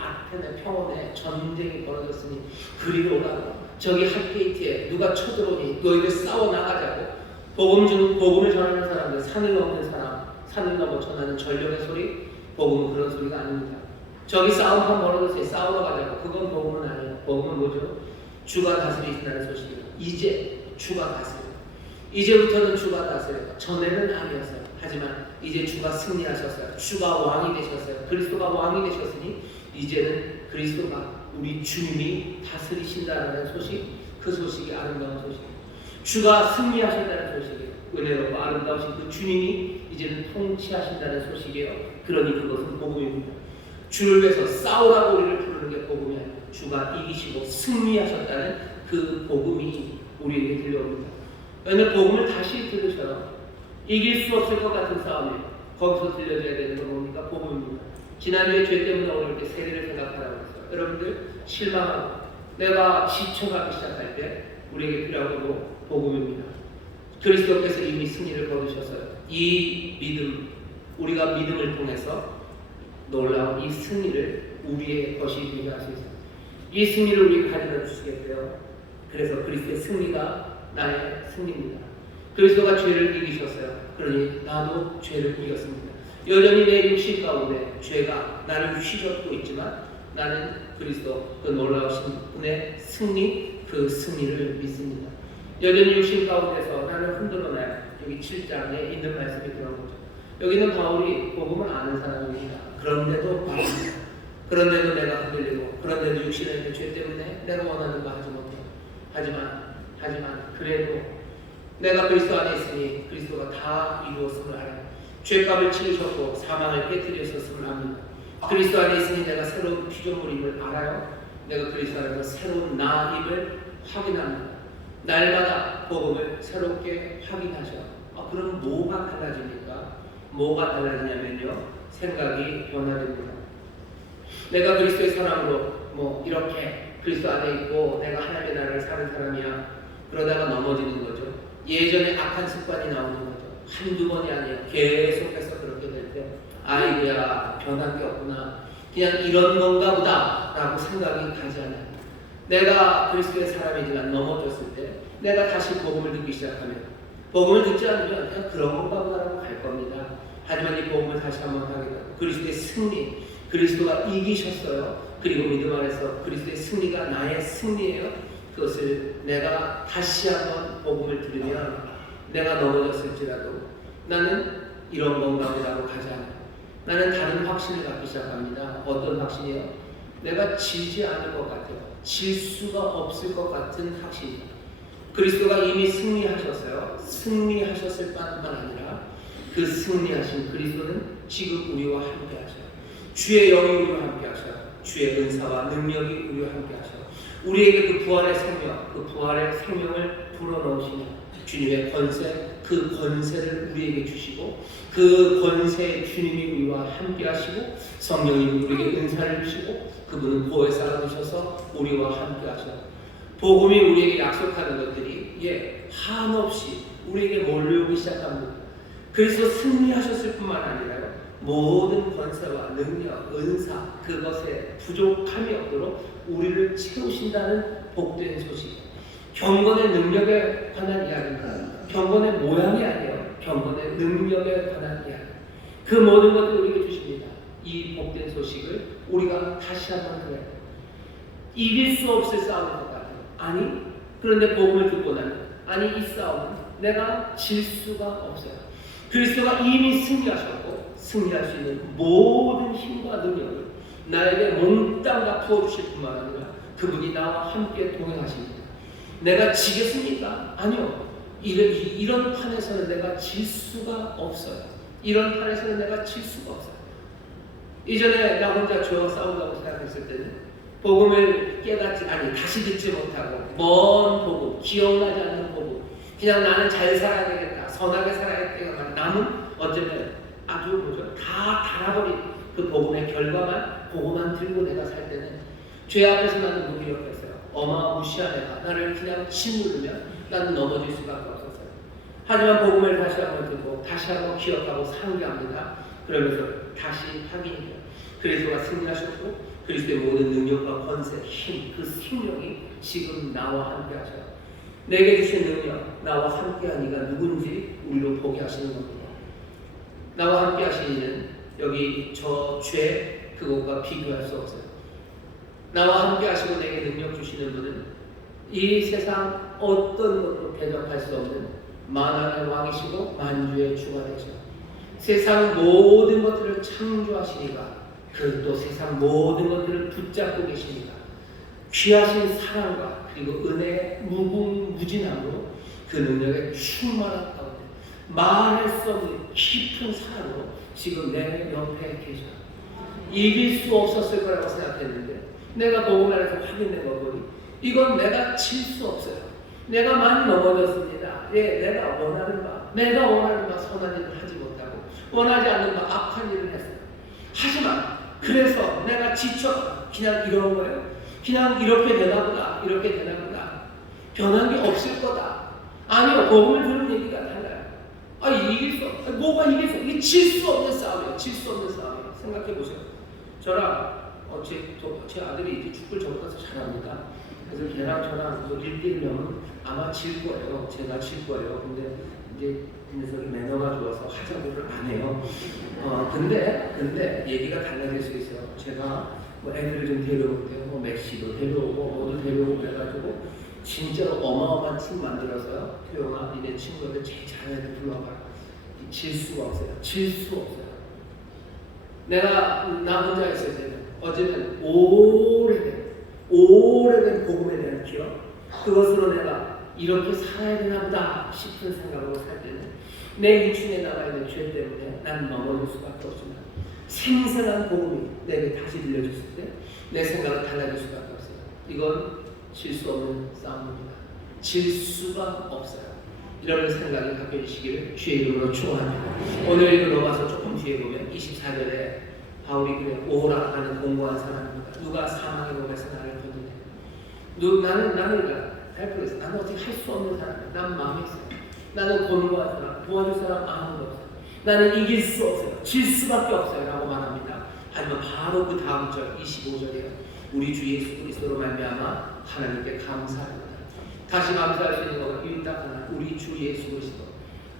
아테네 평원에 전쟁이 벌어졌으니 그리로 오라고. 저기 핫게이트에 누가 쳐들어오니 너희들 싸워 나가자고. 복음을 전하는 사람들, 산을 넘는 사람, 산을 넘어 전하는 전령의 소리, 복음은 그런 소리가 아닙니다. 저기 싸움판 벌어졌으니 싸우러 가자고. 그건 복음은 아니에요. 복음은 뭐죠? 주가 다스리신다는 소식이에요. 이제 주가 다스려요. 이제부터는 주가 다스려요. 전에는 아니었어요. 하지만 이제 주가 승리하셨어요. 주가 왕이 되셨어요. 그리스도가 왕이 되셨으니 이제는 그리스도가 우리 주님이 다스리신다는 소식, 그 소식이 아름다운 소식이에요. 주가 승리하신다는 소식이에요. 은혜롭고 아름다우신 그 주님이 이제는 통치하신다는 소식이에요. 그러니 그것은 복음입니다. 주를 위해서 싸우라고 우리를 부르는 게 복음이 아니에요. 주가 이기시고 승리하셨다는 그 복음이 우리에게 들려옵니다. 왜냐하면 복음을 다시 들으셔요. 이길 수 없을 것 같은 싸움에 거기서 들려줘야 되는 건 뭡니까? 복음입니다. 지난주에 죄 때문에 오늘 이렇게 세례를 생각하라고 했어요. 여러분들 실망하고 내가 지쳐가기 시작할 때 우리에게 필요한 건 복음입니다. 그리스도께서 이미 승리를 거두셨어요. 이 믿음, 우리가 믿음을 통해서 놀라운 이 승리를 우리의 것이 되게 할 수 있어요. 이 승리를 우리가 가져다 주시겠어요. 그래서 그리스도의 승리가 나의 승리입니다. 그리스도가 죄를 이기셨어요. 그러니 나도 죄를 이겼습니다. 여전히 내 육신 가운데 죄가 나를 휘젓고 있지만 나는 그리스도 그 놀라우신 분의 승리, 그 승리를 믿습니다. 여전히 육신 가운데서 나는 흔들어나요. 여기 7장에 있는 말씀이 그런 거죠. 여기는 바울이 복음을 아는 사람입니다. 그런데도 내가 흔들리고 그런데도 육신에 있는 죄 때문에 내가 원하는 거 하지 못해요. 하지만 그래도 내가 그리스도 안에 있으니 그리스도가 다 이루었음을 알아요. 죄값을 치르셨고 사망을 깨뜨리셨음을 압니다. 그리스도 안에 있으니 내가 새로운 피조물임을 알아요. 내가 그리스도 안에서 새로운 나임을 확인합니다. 날마다 복음을 새롭게 확인하셔. 그럼 뭐가 달라집니까? 뭐가 달라지냐면요, 생각이 변화됩니다. 내가 그리스도의 사람으로 이렇게 그리스도 안에 있고 내가 하나님의 나라를 사는 사람이야. 그러다가 넘어지는 거죠. 예전에 악한 습관이 나오는 거죠. 한두 번이 아니에요. 계속해서 그렇게 될 때 아이고야, 변한 게 없구나, 그냥 이런 건가 보다 라고 생각이 가지 않아요. 내가 그리스도의 사람이지만 넘어졌을 때 내가 다시 복음을 듣기 시작하면, 복음을 듣지 않으면 그냥 그런 건가 보다라고 갈 겁니다. 하지만 이 복음을 다시 한번 하게 되고 그리스도의 승리, 그리스도가 이기셨어요. 그리고 믿음 안에서 그리스도의 승리가 나의 승리예요. 그것을 내가 다시 한번 복음을 들으면 내가 넘어졌을지라도 나는 이런 건가 보다라고 가지 않아요. 나는 다른 확신을 갖기 시작합니다. 어떤 확신이요? 내가 지지 않을 것 같아요. 질 수가 없을 것 같은 확신입니다. 그리스도가 이미 승리하셨어요. 승리하셨을 뿐만 아니라 그 승리하신 그리스도는 지금 우리와 함께 하셔요. 주의 영이 우리와 함께 하셔요. 주의 은사와 능력이 우리와 함께 하셔요. 우리에게 그 부활의 생명, 그 부활의 생명을 불어넣으시며 주님의 권세, 그 권세를 우리에게 주시고 그 권세의 주님이 우리와 함께 하시고 성령이 우리에게 은사를 주시고 그분은 보혜사가 되셔서 우리와 함께 하셔요. 복음이 우리에게 약속하는 것들이 한없이 우리에게 몰려오기 시작합니다. 그래서 승리하셨을 뿐만 아니라 모든 권세와 능력, 은사, 그것에 부족함이 없도록 우리를 채우신다는 복된 소식. 경건의 능력에 관한 이야기입니다. 경건의 모양이 아니에요. 경건의 능력에 관한 이야기. 그 모든 것을 우리에게 주십니다. 이 복된 소식을 우리가 다시 한번 들어야 돼요. 이길 수 없을 싸움일 것 같아요. 아니, 그런데 복음을 듣고 나면 이 싸움은 내가 질 수가 없어요. 그리스도가 이미 승리하셨고 승리할 수 있는 모든 힘과 능력을 나에게 몽땅 다 부어주실 뿐만 아니라 그분이 나와 함께 동행하십니다. 내가 지겠습니까? 아니요. 이런 판에서는 내가 질 수가 없어요. 이런 판에서는 내가 질 수가 없어요. 이전에 나 혼자 죄와 싸운다고 생각했을 때는 복음을 깨닫지, 다시 듣지 못하고 먼 복음, 기억나지 않는 복음, 그냥 나는 잘 살아야 되겠다, 선하게 살아야 되겠다, 남은 어쩌면 아주 다 달아버린 그 복음의 결과만, 복음만 들고 내가 살 때는 죄 앞에서 나는 무기력했어요. 어마무시한 애가 나를 그냥 짓누르면 나는 넘어질 수밖에 없었어요. 하지만 복음을 다시 한번 듣고 다시 한번 기억하고 상기합니다. 그러면서 다시 확인이 돼요. 그리스도가 승리하셨고 그리스도의 모든 능력과 권세, 힘, 그 생명이 지금 나와 함께 하셔요. 내게 주신 능력, 나와 함께한 이가 누군지 우리로 보게 하시는 겁니다. 나와 함께 하신 이는 여기 저 죄 그것과 비교할 수 없어요. 나와 함께 하시고 내게 능력 주시는 분은 이 세상 어떤 것도 대적할 수 없는 만왕의 왕이시고 만주의 주가 되셔. 세상 모든 것들을 창조하시니까 그 또 세상 모든 것들을 붙잡고 계십니다. 귀하신 사랑과 그리고 은혜의 무궁무진함으로 그 능력에 충만한 가운데 말할 수 없는 깊은 사랑으로 지금 내 옆에 계셔. 이길 수 없었을 거라고 생각했는데 내가 복음 안에서 확인된 거 보니 이건 내가 질 수 없어요. 내가 많이 넘어졌습니다. 내가 원하는 바 선한 일을 하지 못하고 원하지 않는 바 악한 일을 했어요. 하지만 그래서 내가 지쳐 그냥 이런 거예요. 그냥 이렇게 되나 보다. 변한 게 없을 거다. 아니요, 복음을 들은 얘기가 달라요. 이길 수 없어. 뭐가 이길 수 없어. 이게 질 수 없는 싸움이에요. 생각해 보세요. 저랑 제 아들이 이제 축구를 저보다 잘합니다. 그래서 걔랑 저랑 1대1면 아마 질 거예요. 제가 질 거예요. 근데 이제 이 녀석이 매너가 좋아서 하자고를 안 해요. 근데 얘기가 달라질 수 있어요. 제가 애들을 좀 데려올게요. 메시도 데려오고 모두 데려오고 그래가지고 진짜로 어마어마한 팀 만들어서요. 태용아, 니네 친구들 제일 잘하는 애들 불러봐. 질 수가 없어요. 나 혼자 있을 때는 어제는 오래된 복음에 대한 기억, 그것으로 내가 이렇게 살아야 되나 보다 싶은 생각으로 살 때는 내 육신에 남아있는 죄 때문에 난 넘어질 수밖에 없지만 생생한 복음이 내게 다시 들려줬을 때 내 생각은 달라질 수밖에 없어요. 이건 질 수 없는 싸움입니다. 질 수가 없어요. 이런 생각이 갖게 되시기를 주의 이름으로 축원합니다. 오늘 이거 넘어가서 조금 뒤에 보면 24절에 바울이 그래 오라 하는 공고한 사람입니다. 누가 사망의 몸에서 나를 건드냐? 나는 발표했어. 나는 어떻게 할 수 없는 사람이야. 난 망했어요. 나는 권고한 사람, 도와줄 사람 아무도 없어요. 나는 이길 수 없어요. 질 수밖에 없어요. 라고 말합니다. 하지만 바로 그 다음 절 25절이에요. 우리 주 예수 그리스도로 말미암아 하나님께 감사합니다. 다시 감사할 수 있는 것은 유일딱 하나, 우리 주 예수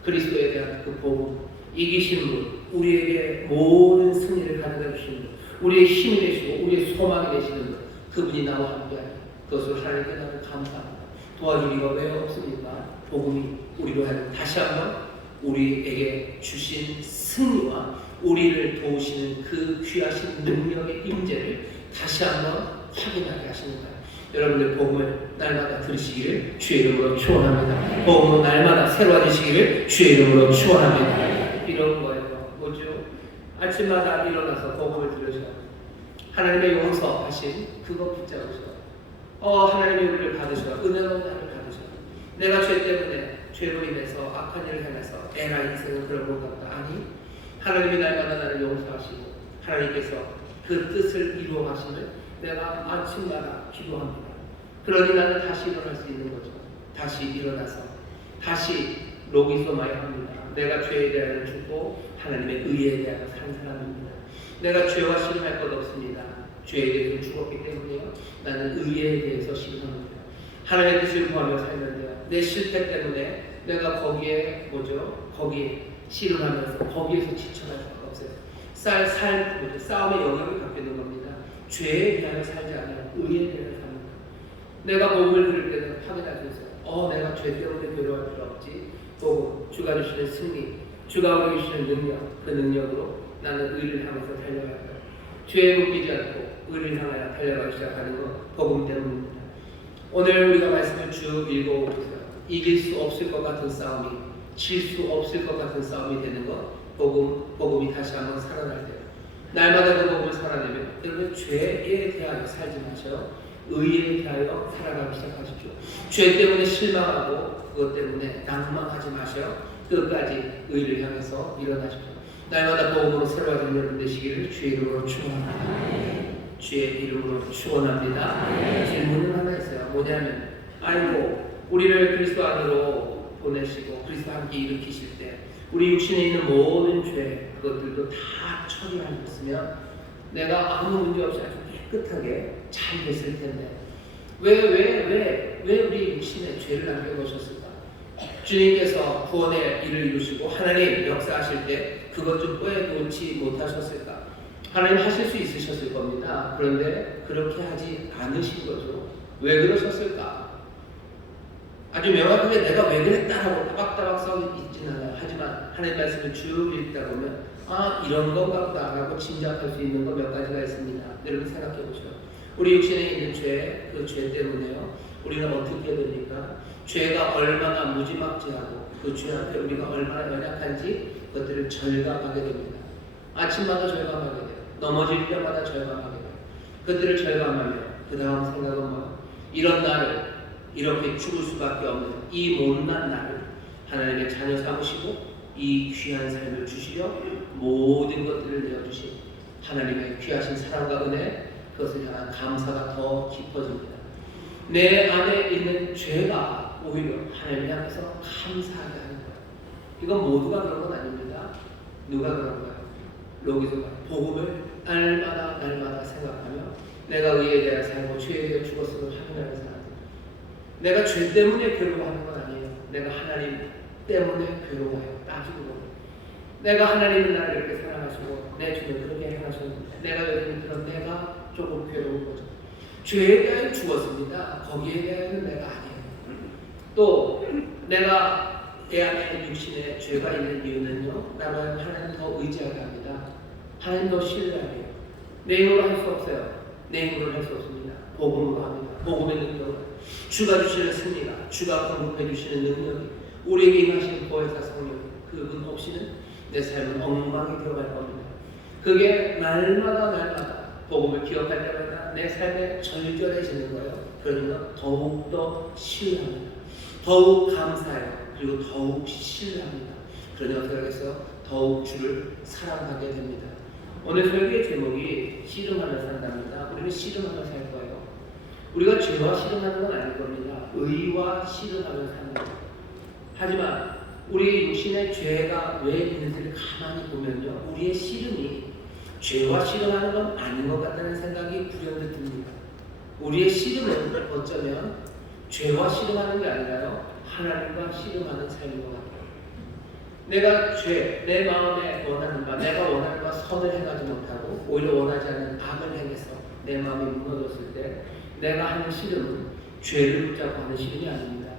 그리스도에 대한 그 복음, 이기신 분, 우리에게 모든 승리를 가져다 주시는 분, 우리의 힘이 되시고 우리의 소망이 되시는 분, 그분이 나와 함께하니 그것을 하나님께 나는 감사합니다. 도와줄 이가 왜 없습니까? 복음이 우리로 하여금 다시 한번 우리에게 주신 승리와 우리를 도우시는 그 귀하신 능력의 임재를 다시 한번 확인하게 하시는 거예요. 여러분들 복음을 날마다 들으시기를 주의 이름으로 축원합니다. 복음으로 날마다 새로워지시기를 주의 이름으로 축원합니다. 이런 거예요. 뭐죠? 아침마다 일어나서 복음을 들으셔. 하나님의 용서하신 그거 붙잡으셔. 하나님의 우리를 받으셔. 은혜로운 나를 받으셔. 내가 죄 때문에 죄로 인해서 악한 일을 행해서 에라 인생은 그런 것 같다. 아니, 하나님이 날마다 나를 용서하시고 하나님께서 그 뜻을 이루어 가심을 내가 아침마다 기도합니다. 그러니 나는 다시 일어날 수 있는 거죠. 다시 일어나서 다시 로기소마에 합니다. 내가 죄에 대하여 죽고 하나님의 의에 대하여 산 사람입니다. 내가 죄와 실험할 것 없습니다. 죄에 대해서 죽었기 때문에요. 나는 의에 대해서 실험합니다. 하나님의 뜻을 구하며 살는데요. 내 실패 때문에 내가 거기에 실험하면서 거기에서 지쳐갈 수가 없어요. 싸움의 영역을 갖게 되는 겁니다. 죄에 대하여 살지 않아요. 의에 대하여 삽니다. 내가 복음을 들을 때는 확인할 수 있어요. 내가 죄 때문에 괴로워할 필요 없지. 복음, 주가 주시는 승리, 주가 우리 주시는 능력, 그 능력으로 나는 의를 향해서 달려갈 거예요. 죄에 묶이지 않고 의를 향하여 달려가기 시작하는 것, 복음 때문입니다. 오늘 우리가 말씀을 쭉 읽어보세요. 이길 수 없을 것 같은 싸움이, 질 수 없을 것 같은 싸움이 되는 것, 복음이 다시 한번 살아날 때 날마다 그 복음을 살아내면 여러분 죄에 대하여 살지 마셔요. 의에 대하여 살아가기 시작하십시오. 죄 때문에 실망하고 그것 때문에 낭망하지 마셔요. 끝까지 의를 향해서 일어나십시오. 날마다 복음으로 새로워지는 여러분 되시기를 주의 이름으로 축원합니다. 주의 이름으로 축원합니다. 질문은 하나 있어요. 뭐냐면 우리를 그리스도 안으로 보내시고 그리스도와 함께 일으키실 때 우리 육신에 있는 모든 죄 그것들도 다 처리하고 있으면 내가 아무 문제 없이 아주 깨끗하게 잘 됐을 텐데 왜 우리 육신에 죄를 남겨놓으셨을까? 주님께서 구원의 일을 이루시고 하나님 역사하실 때 그것 좀 빼놓지 못하셨을까? 하나님 하실 수 있으셨을 겁니다. 그런데 그렇게 하지 않으신 거죠. 왜 그러셨을까? 아주 명확하게 내가 왜 그랬다라고 따박따박 써있지는 않아요. 하지만 하나님 말씀을 쭉 읽다 보면 이런 건가 보다라고 짐작할 수 있는 거 몇 가지가 있습니다. 여러분 생각해 보세요. 우리 육신에 있는 죄, 그 죄 때문에요. 우리는 어떻게 됩니까? 죄가 얼마나 무지막지하고 그 죄 앞에 우리가 얼마나 연약한지 그것들을 절감하게 됩니다. 아침마다 절감하게 돼요. 넘어질 때마다 절감하게 돼요. 그들을 절감하며 그 다음 생각은 뭐 이런 나를 이렇게 죽을 수밖에 없는 이 못난 나를 하나님의 자녀 삼으시고 이 귀한 삶을 주시려 모든 것들을 내어주신 하나님의 귀하신 사랑과 은혜 그것을 향한 감사가 더 깊어집니다. 내 안에 있는 죄가 오히려 하나님 향해서 감사하게 하는 거예요. 이건 모두가 그런 건 아닙니다. 누가 그런 거예요? 로기소가 복음을 날마다 생각하며 내가 의에 대해 살고 죄에 대해 죽었음을 확인하는 사람. 내가 죄 때문에 괴로워하는 건 아니에요. 내가 하나님 때문에 괴로워해요. 따지고 보면 내가 하나님은 나를 이렇게 사랑하시고 내 주는 그렇게 행하셨는데 내가 여기는 그런 내가 조금 괴로운 거죠. 죄에 대하여 죽었습니다. 거기에 대하여는 내가 아니에요. 또 내가 내 안에 육신에 죄가 있는 이유는요. 나를 하나님 더 의지하게 합니다. 하나님 더 신뢰하게 해요. 내 힘으로 할 수 없어요. 내 힘으로 할 수 없습니다. 복음으로 합니다. 복음의 능력으로 주가 주시는 승리가, 주가 공급해 주시는 능력이, 우리에게 임하시는 보혜사 성령, 그분 없이는 내 삶은 엉망이 되어갈 겁니다. 그게 날마다 복음을 기억할 때마다 내 삶에 절절해지는 거예요. 그러니까 더욱더 신뢰합니다. 더욱 감사해요. 그리고 더욱 신뢰합니다. 그러니 어떻게 하겠어요? 더욱 주를 사랑하게 됩니다. 오늘 설교의 제목이 씨름하며 산답니다. 우리는 씨름하며 살 거예요. 우리가 죄와 씨름하는 건 아닐 겁니다. 의와 씨름하며 사는 거예요. 하지만 우리의 육신의 죄가 왜 있는지를 가만히 보면요, 우리의 씨름이 죄와 씨름하는 건 아닌 것 같다는 생각이 불현듯 듭니다. 우리의 씨름은 어쩌면 죄와 씨름하는 게 아니라요, 하나님과 씨름하는 삶인 것 같아요. 내가 내 마음에 원하는 바, 내가 원하는 바 선을 행하지 못하고 오히려 원하지 않는 악을 행해서 내 마음이 무너졌을 때 내가 하는 씨름은 죄를 붙잡고 하는 씨름이 아닙니다.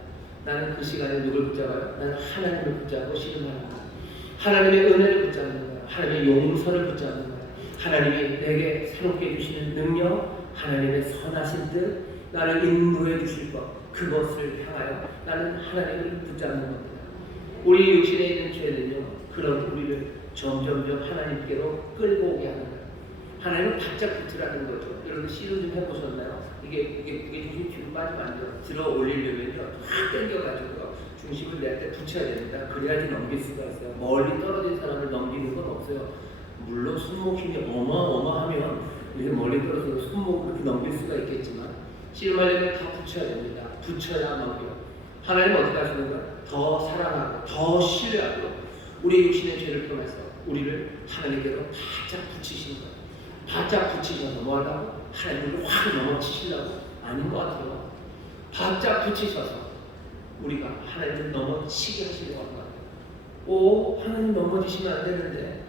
나는 그 시간에 누굴 붙잡아요? 나는 하나님을 붙잡고 씨름하는 거예요. 하나님의 은혜를 붙잡는 거예요. 하나님의 용서를 붙잡는 거예요. 하나님이 내게 새롭게 주시는 능력, 하나님의 선하신 뜻, 나를 인도해 주실 것, 그것을 향하여 나는 하나님을 붙잡는 겁니다. 우리 육신에 있는 죄는요, 그런 우리를 점점점 하나님께로 끌고 오게 하는 거예요. 하나님은 바짝 붙으라는 거죠. 여러분 씨름 좀 해보셨나요? 이게 중심 뒤로 빠지면 안 돼요. 들어 올리려면요, 확 당겨가지고 중심을 낼 때 붙여야 됩니다. 그래야지 넘길 수가 있어요. 멀리 떨어진 사람을 넘기는 건 없어요. 물론 손목 힘이 어마어마하면 이렇게 멀리 떨어져서 손목을 그렇게 넘길 수가 있겠지만 씨름하려면 다 붙여야 됩니다. 붙여야 넘겨요. 하나님은 어떻게 하시는 거예요? 더 사랑하고 더 신뢰하고 우리의 육신의 죄를 통해서 우리를 하나님께로 바짝 붙이시는 거예요. 바짝 붙이셔서 뭐 하려고? 하나님을 확 넘어치시려고? 아닌 것 같아요. 바짝 붙이셔서 우리가 하나님을 넘어치게 하시려고 하는 것 같아요. 하나님 넘어지시면 안 되는데.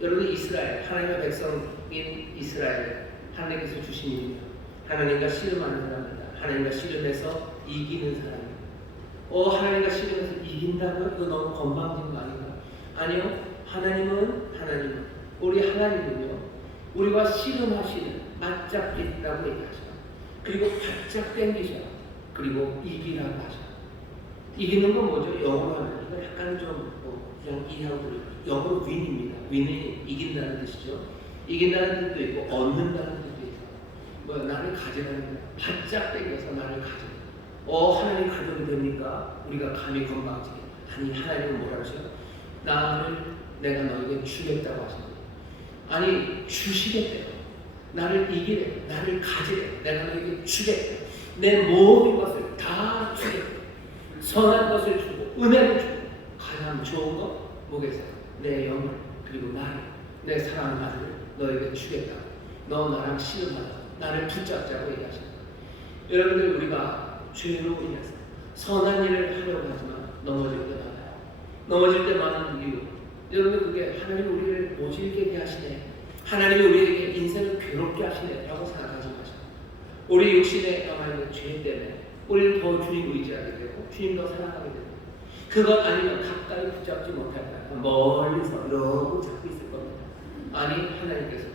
여러분, 이스라엘, 하나님의 백성인 이스라엘, 하나님께서 주신 일이에요. 하나님과 씨름하는 사람입니다. 하나님과 씨름해서 이기는 사람이에요. 하나님과 씨름해서 이긴다고요? 그거 너무 건방진 거 아닌가요? 아니요. 하나님은 우리 하나님은요, 우리와 씨름하시는 맞잡기라고 얘기하셔요. 그리고 바짝 당기셔요. 그리고 이기라고 하셔요. 이기는 건 뭐죠? 영어로 하면 이거 약간 좀 그냥 이해하고 들어요. 영어로 윈입니다. 윈이 이긴다는 뜻이죠. 이긴다는 뜻도 있고 얻는다는 뜻도 있고, 나를 가져가는 거야. 바짝 당겨서 나를 가져. 하나님 가져도 됩니까? 우리가 감히 건방지게. 아니, 하나님은 뭐라고 하셔요? 내가 너에게 주겠다고 하십니다. 아니, 주시겠대요. 나를 이기래. 나를 가지래. 내가 너에게 주겠대. 내 모든 것을 다 주겠대. 선한 것을 주고 은혜를 주고 가장 좋은 것 뭐겠어요? 내 영을, 그리고 나를, 내 사랑하는 아들을 너에게 주겠다. 너 나랑 씨름하자. 나를 붙잡자고 얘기하십니다. 여러분들, 우리가 죄로 인해서 선한 일을 하려고 하지만 넘어질 때 많아요. 넘어질 때 많은 이유, 여러분, 그게 하나님이 우리를 모질게 대하시네, 하나님이 우리에게 인생을 괴롭게 하시네 라고 생각하지 마세요. 우리 육신에 남아있는 죄 때문에 우리는 더 주님 의지하게 되고 주님 더 사랑하게 되고, 그것 아니면 가까이 붙잡지 못할까요? 멀리서 이러고 잡고 있을 겁니다. 아니, 하나님께서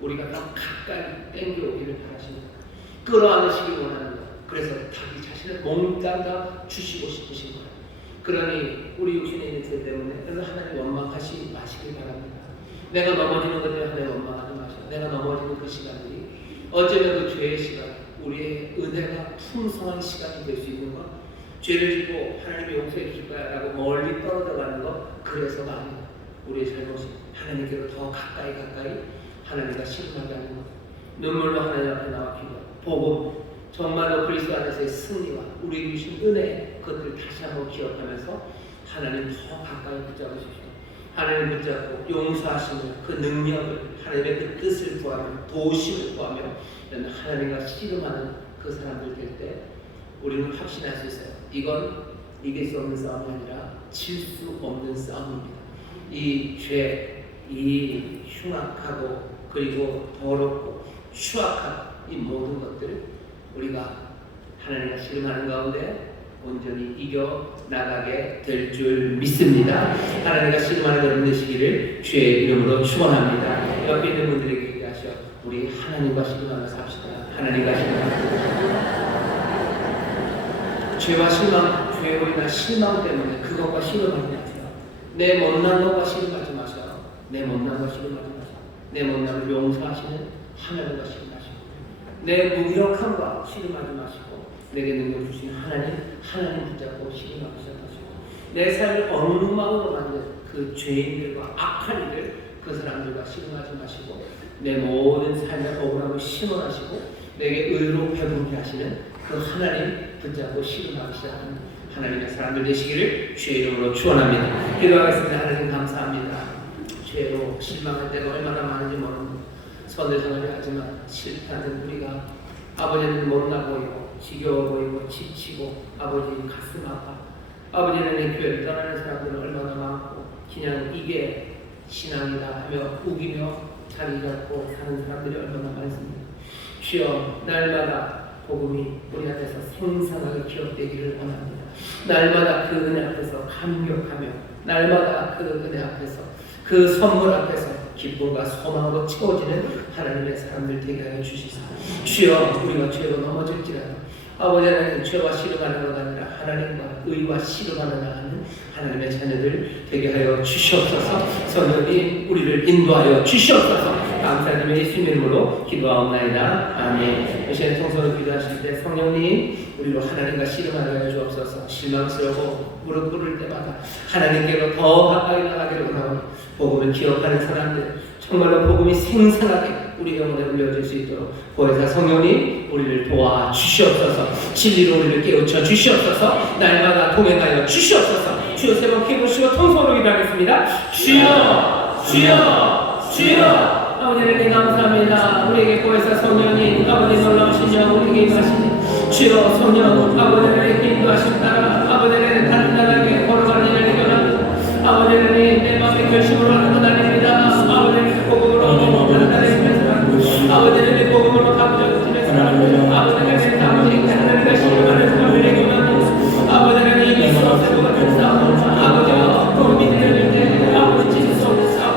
우리가 더 가까이 땡겨오기를 바라십니다. 끌어안으시길 원하는 거예요. 그래서 자기 자신을 몽땅 다 주시고 싶으신 거예요. 그러니 우리 육신에 있는 죄 때문에 하나님 원망하시 마시길 바랍니다. 내가 넘어지는 것 때문에 하나님 원망하지 마시고, 내가 넘어지는 그 시간들이 어쩌면 그 죄의 시간, 우리의 은혜가 풍성한 시간이 될 수 있는 것, 죄를 짓고 하나님이 용서해 주실 거야 라고 멀리 떨어져 가는 것, 그래서 많이 우리의 잘못이 하나님께로 더 가까이 하나님과 씨름하게 하는 것, 눈물로 하나님 앞에 나와 기도, 복음, 정말로 그리스도 안에서의 승리와 우리에게 주신 은혜, 그것을 다시 한번 기억하면서 하나님 더 가까이 붙잡으십시오. 하나님 붙잡고 용서하시는 그 능력을, 하나님의 그 뜻을 구하며 도우심을 구하며 하나님과 씨름하는 그 사람들 될 때 우리는 확신할 수 있어요. 이건 이길 수 없는 싸움이 아니라 질 수 없는 싸움입니다. 이 죄, 이 흉악하고 그리고 더럽고 추악한 이 모든 것들 우리가 하나님과 씨름하는 가운데 온전히 이겨 나가게 될 줄 믿습니다. 하나님과 씨름하는 여러분 되시기를 주의 이름으로 축원합니다. 옆에 있는 분들에게 얘기하셔. 우리 하나님과 씨름하며 삽시다. 하나님과 실망합니다. 죄와 실망, 죄로 인한 실망 때문에 그것과 씨름하지 마세요. 내 못난 것과 씨름하지 마세요. 내 못난 것 씨름하지 마세요. 내 못난을 용서하시는 하나님과 씨름하시고, 내 무기력함과 씨름하지 마시고, 내게 능력 주신 하나님 붙잡고 씨름하기 시작하시고, 내 삶을 엉망으로 만든 그 죄인들과 악한 이들, 그 사람들과 씨름하지 마시고, 내 모든 삶을 억울하고 심원하시고 내게 의로 배부르게 하시는 그 하나님 붙잡고 씨름하기 시작하는 하나님의 사람들 되시기를 주의 이름으로 축원합니다. 기도하겠습니다. 하나님 감사합니다. 죄로 실망할 때가 얼마나 많은지 모릅니다. 선을 행하려 하지만 싫다는 우리가 아버지는 못나 보이고 지겨워 보이고 지치고 아버지 가슴 아파 아버지는 내 교회를 떠나는 사람들은 얼마나 많고 그냥 이게 신앙이다 하며 우기며 자리 잡고 사는 사람들이 얼마나 많습니다. 주여 날마다 복음이 우리 앞에서 생생하게 기억되기를 원합니다. 날마다 그 은혜 앞에서 감격하며 날마다 그 은혜 앞에서 그 선물 앞에서 기쁨과 소망으로 채워지는 하나님의 사람들 되게 하여 주시사. 주여 우리가 죄로 넘어질지라도 아버지 하나님 죄와 씨름하는 것 아니라 하나님과 의와 씨름하는 하나님의 자녀들 되게 하여 주시옵소서. 성령님 우리를 인도하여 주시옵소서. 감사드리며 예수님 이름으로 기도하옵나이다. 아멘. 이 시간 통성을 기도하실 때 성령님 우리로 하나님과 씨름하게 하여 주옵소서. 실망스러워 무릎 꿇을 때마다 하나님께로 더 가까이 나가기를 원하오니 복음을 기억하는 사람들 정말로 복음이 생생하게 우리 영혼에 울려질 수 있도록 보혜사 성령님 우리를 도와 주시옵소서. 진리로 우리를 깨우쳐 주시옵소서. 날마다 동행하여 주시옵소서. 주여 세 번 기도하시고 통성으로 기도하겠습니다. 주여 주여 주여. 아버지 하나님 감사합니다. 우리에게 보혜사 성령님 아버지 놀라우신 영 우리에게 임하시니 주여 성령 아버지 하나님께 인도하심 따라 아버지 하나님 다른 나라에 걸어가는 일을 해결합니다. 아버지 하나님 내 마음의 결심으로 하는 것 아닙니다. 아버지 하나님 복음으로 다른 나라에 임해서 아버지 하나님 복음으로 가부적 집에서 아버지 하나님 아버지 하나님과 실험하는 사람들에게 임합니다. 아버지 하나님 이 수업을 같은 싸움 아버지와 복음이 되는 때 아버지 진수 없는 싸움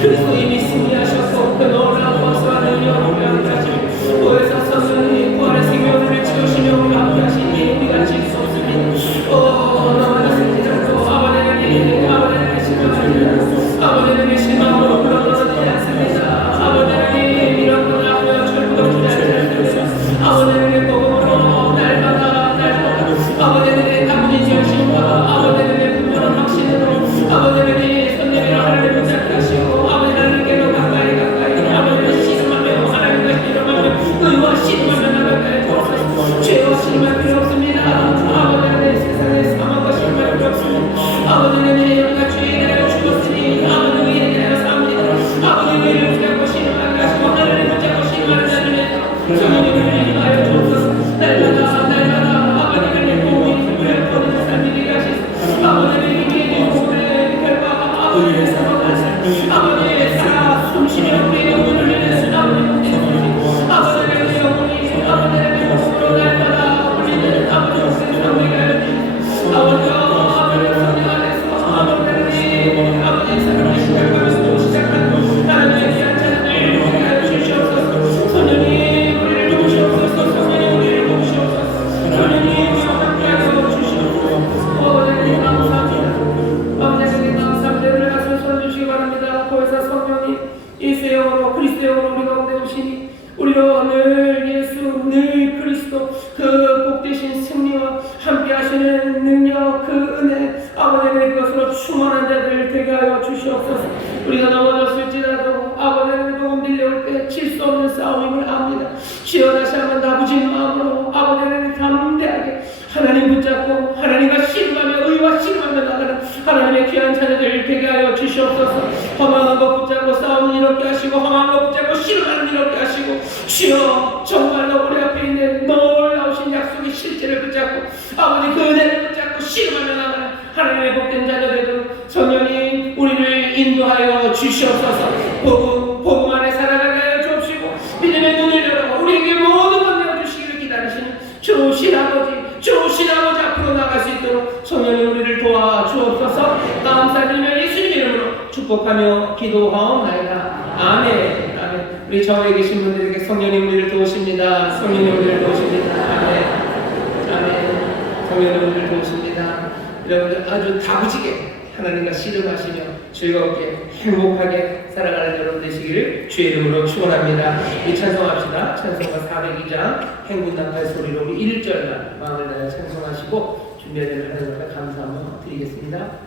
그리스도 이미 승리하셨고 그 놀라운 권수와 능력으로 우리 함께 하시고 보혜사 성령님 부활의 생명을 채우시며 우리 함께 하시니 우리가 질 수 없습니다. 너무나 승리자고 아버지 하나님 아버지 하나님 실망합니다. 아버지 하나님 실망으로 물러나지 않습니다. 아버지 하나님 이런 것 앞에 절부러지지 않습니다. 아버지 하나님 복음으로 날마다 아버지 하나님 담긴 열심과 아버지 하나님 분별한 확신으로 아버지 하나님 성령으로 하나님을 붙잡게 하시고 아버지 하나님께로 가까이 아버지를 씨름하며 하나님과 씨름하며 의와 씨름하며 나가까이 돌아가시고 죄와 씨름할 필요 없습니다. 아버지 하나님 세상에 사망과 씨름할 필요 없습니다. 아버지 하나님 우리가 죄에 대하여 죽었으니 아버지 의에 대하여 삽니다. 아버지 의를 붙잡고 씨름하게 하시고 하나님을 붙잡고 씨름하는 자들의 성령님을 인하여 주옵소서. 날마다 아버지 하나님 복음이 우리를 보내는 삶이 되게 하시소. 아버지 하나님 복음의 결과가 아버지의 사랑하시 아버지의 살아 숨쉬며 우리의 영혼을 내는 아버지 아버지의 영혼이 아버지의 복음으로 날마다 우리는 아버지의 생명을 하여주시고 아버지와 아버지의 성령 안에서 아버지의 사랑을 시작하면서 시작하는 하나님의 귀한 자녀들 되게 하여 주시옵소서. 성령님 우리를 도우시옵소서. 성령님 우리를 도우시옵소서. 성령님 우리와 함께하여 주시옵소서. 아버지님 감사합니다. 아버지님 감사합니다. 우리 가슴 손 주시기 바랍니다. 보혜사 성령님 예수의 영으로 그리스도의 영으로 우리 가운데 오시니 우리로 늘 예수 늘 그리스도 그 복되신 승리와 함께 하시는 능력 그 은혜 아버지의 것으로 충만한 자들 되게 하여 주시옵소서. 우리가 넘어졌을지라도 아버지의 복음 들려올 때 질 수 없는 싸움임을 압니다. 주여 다시 한번 다부진 마음으로 아버지의 담대하게 하나님 붙잡고 하나님과 씨름하며 의와 씨름하며 나가는 하나님의 귀한 자녀들 되게 하여 주시옵소서. 험한 것 붙잡고 싸움을 이롭게 하시고 험한 것 붙잡고 씨름하는 이롭게 하시고 주여 정말로 우리 앞에 있는 놀라우신 약속의 실제를 붙잡고 아버지 그 은혜를 붙잡고 씨름하며 나가는 하나님의 복된 자녀들도 성령님 우리를 인도하여 주시옵소서. 복음 안에 살아가게 하여 주옵시고 믿음의 눈을 열어 우리에게 모든 것 내어주시기를 기다리시는 좋으신 아버지 앞으로 나갈 수 있도록 성령님 우리를 도와주옵소서. 감사드리며 예수님 이름으로 축복하며 기도하옵나이다. 아멘. 아멘. 우리 좌우에 계신 분들에게 성령님 우리를 도우십니다. 성령님 우리를 도우십니다. 아멘. 아멘. 성령님 우리를 도우십니다. 여러분들 아주 다부지게 하나님과 씨름하시며 즐겁게 행복하게 살아가는 여러분 되시기를 주의 이름으로 축원합니다. 이 찬송합시다. 찬송가 402장 행군당할 소리로 우리 1절만 마음을 다해 찬송하시고 준비되는 하나님께 감사 한번 드리겠습니다.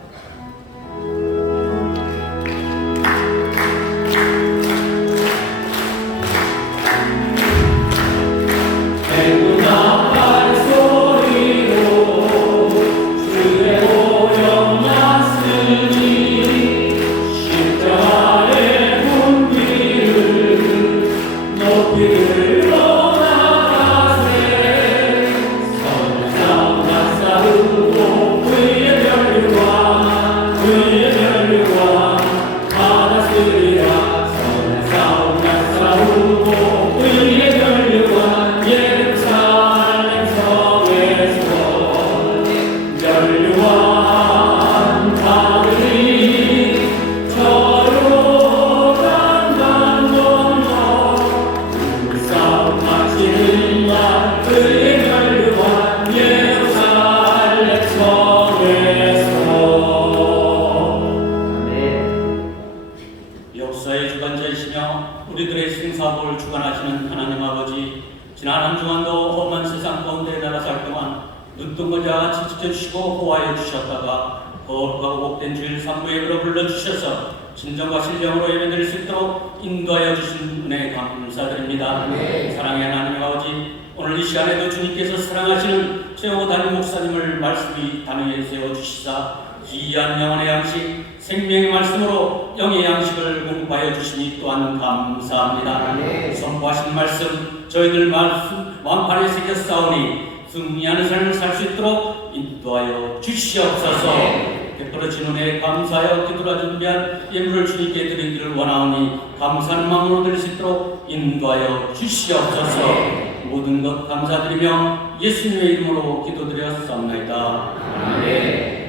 역사의 주관자이시며 우리들의 생사복을 주관하시는 하나님 아버지, 지난 한 주간도 험한 세상 가운데 나라 살 동안 눈뜬 것과 같이 지켜주시고 보호하여 주셨다가 거룩하고 복된 주일 상부에 불러주셔서 진정과 신령으로 예배드릴 수 있도록 인도하여 주신 은혜에 감사드립니다. 사랑의 하나님 아버지, 오늘 이 시간에도 주님께서 사랑하시는 최호 담임 목사님을 말씀이 단위에 세워주시사 귀한 영혼의 양식, 생명의 말씀으로 영의 양식을 공부하여 주시니 또한 감사합니다. 선포하신 말씀 저희들 마음판에 새겨 싸우니 승리하는 삶을 살 수 있도록 인도하여 주시옵소서. 베풀어진 은혜에 감사하여 기도라 준비한 예물을 주님께 드리기를 원하오니 감사하는 마음으로 드릴 수 있도록 인도하여 주시옵소서. 모든 것 감사드리며 예수님의 이름으로 기도드렸사옵나이다. 아멘.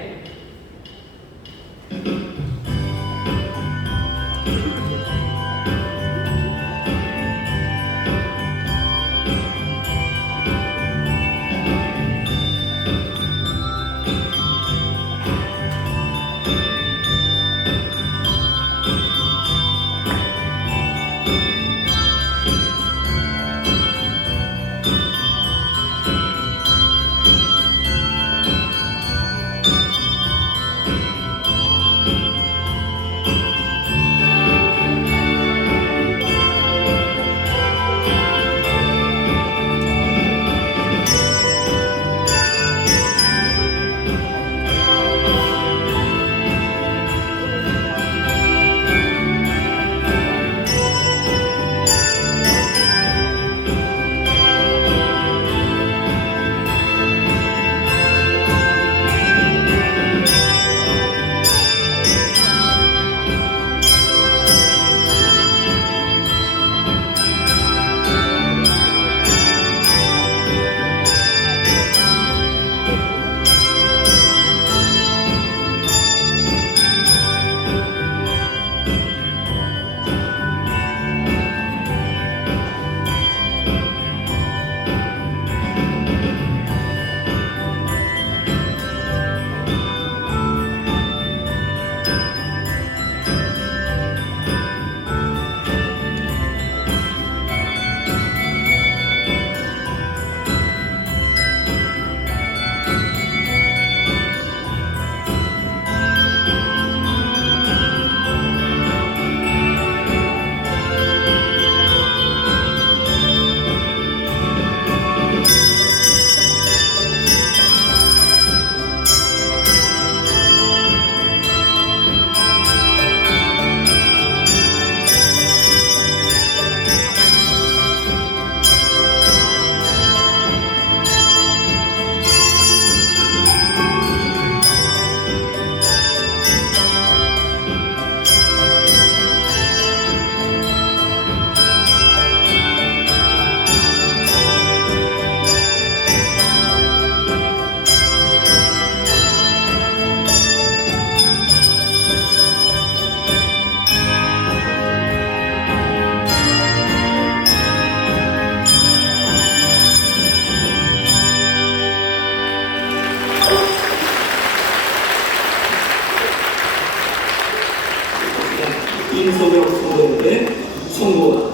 임소벽 성도에게 성부와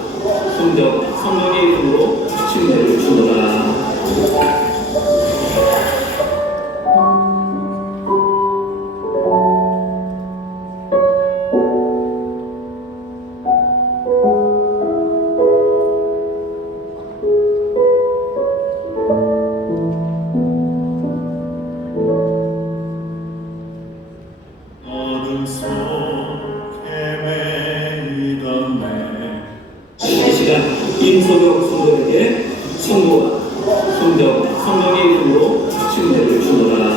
성자와 성령의 이름으로 침례를 주노라. 어둠 속에 매이던 내 이 시간 임소벽 성도에게 성부와 성자와 성령의 이름으로 침례를 주노라.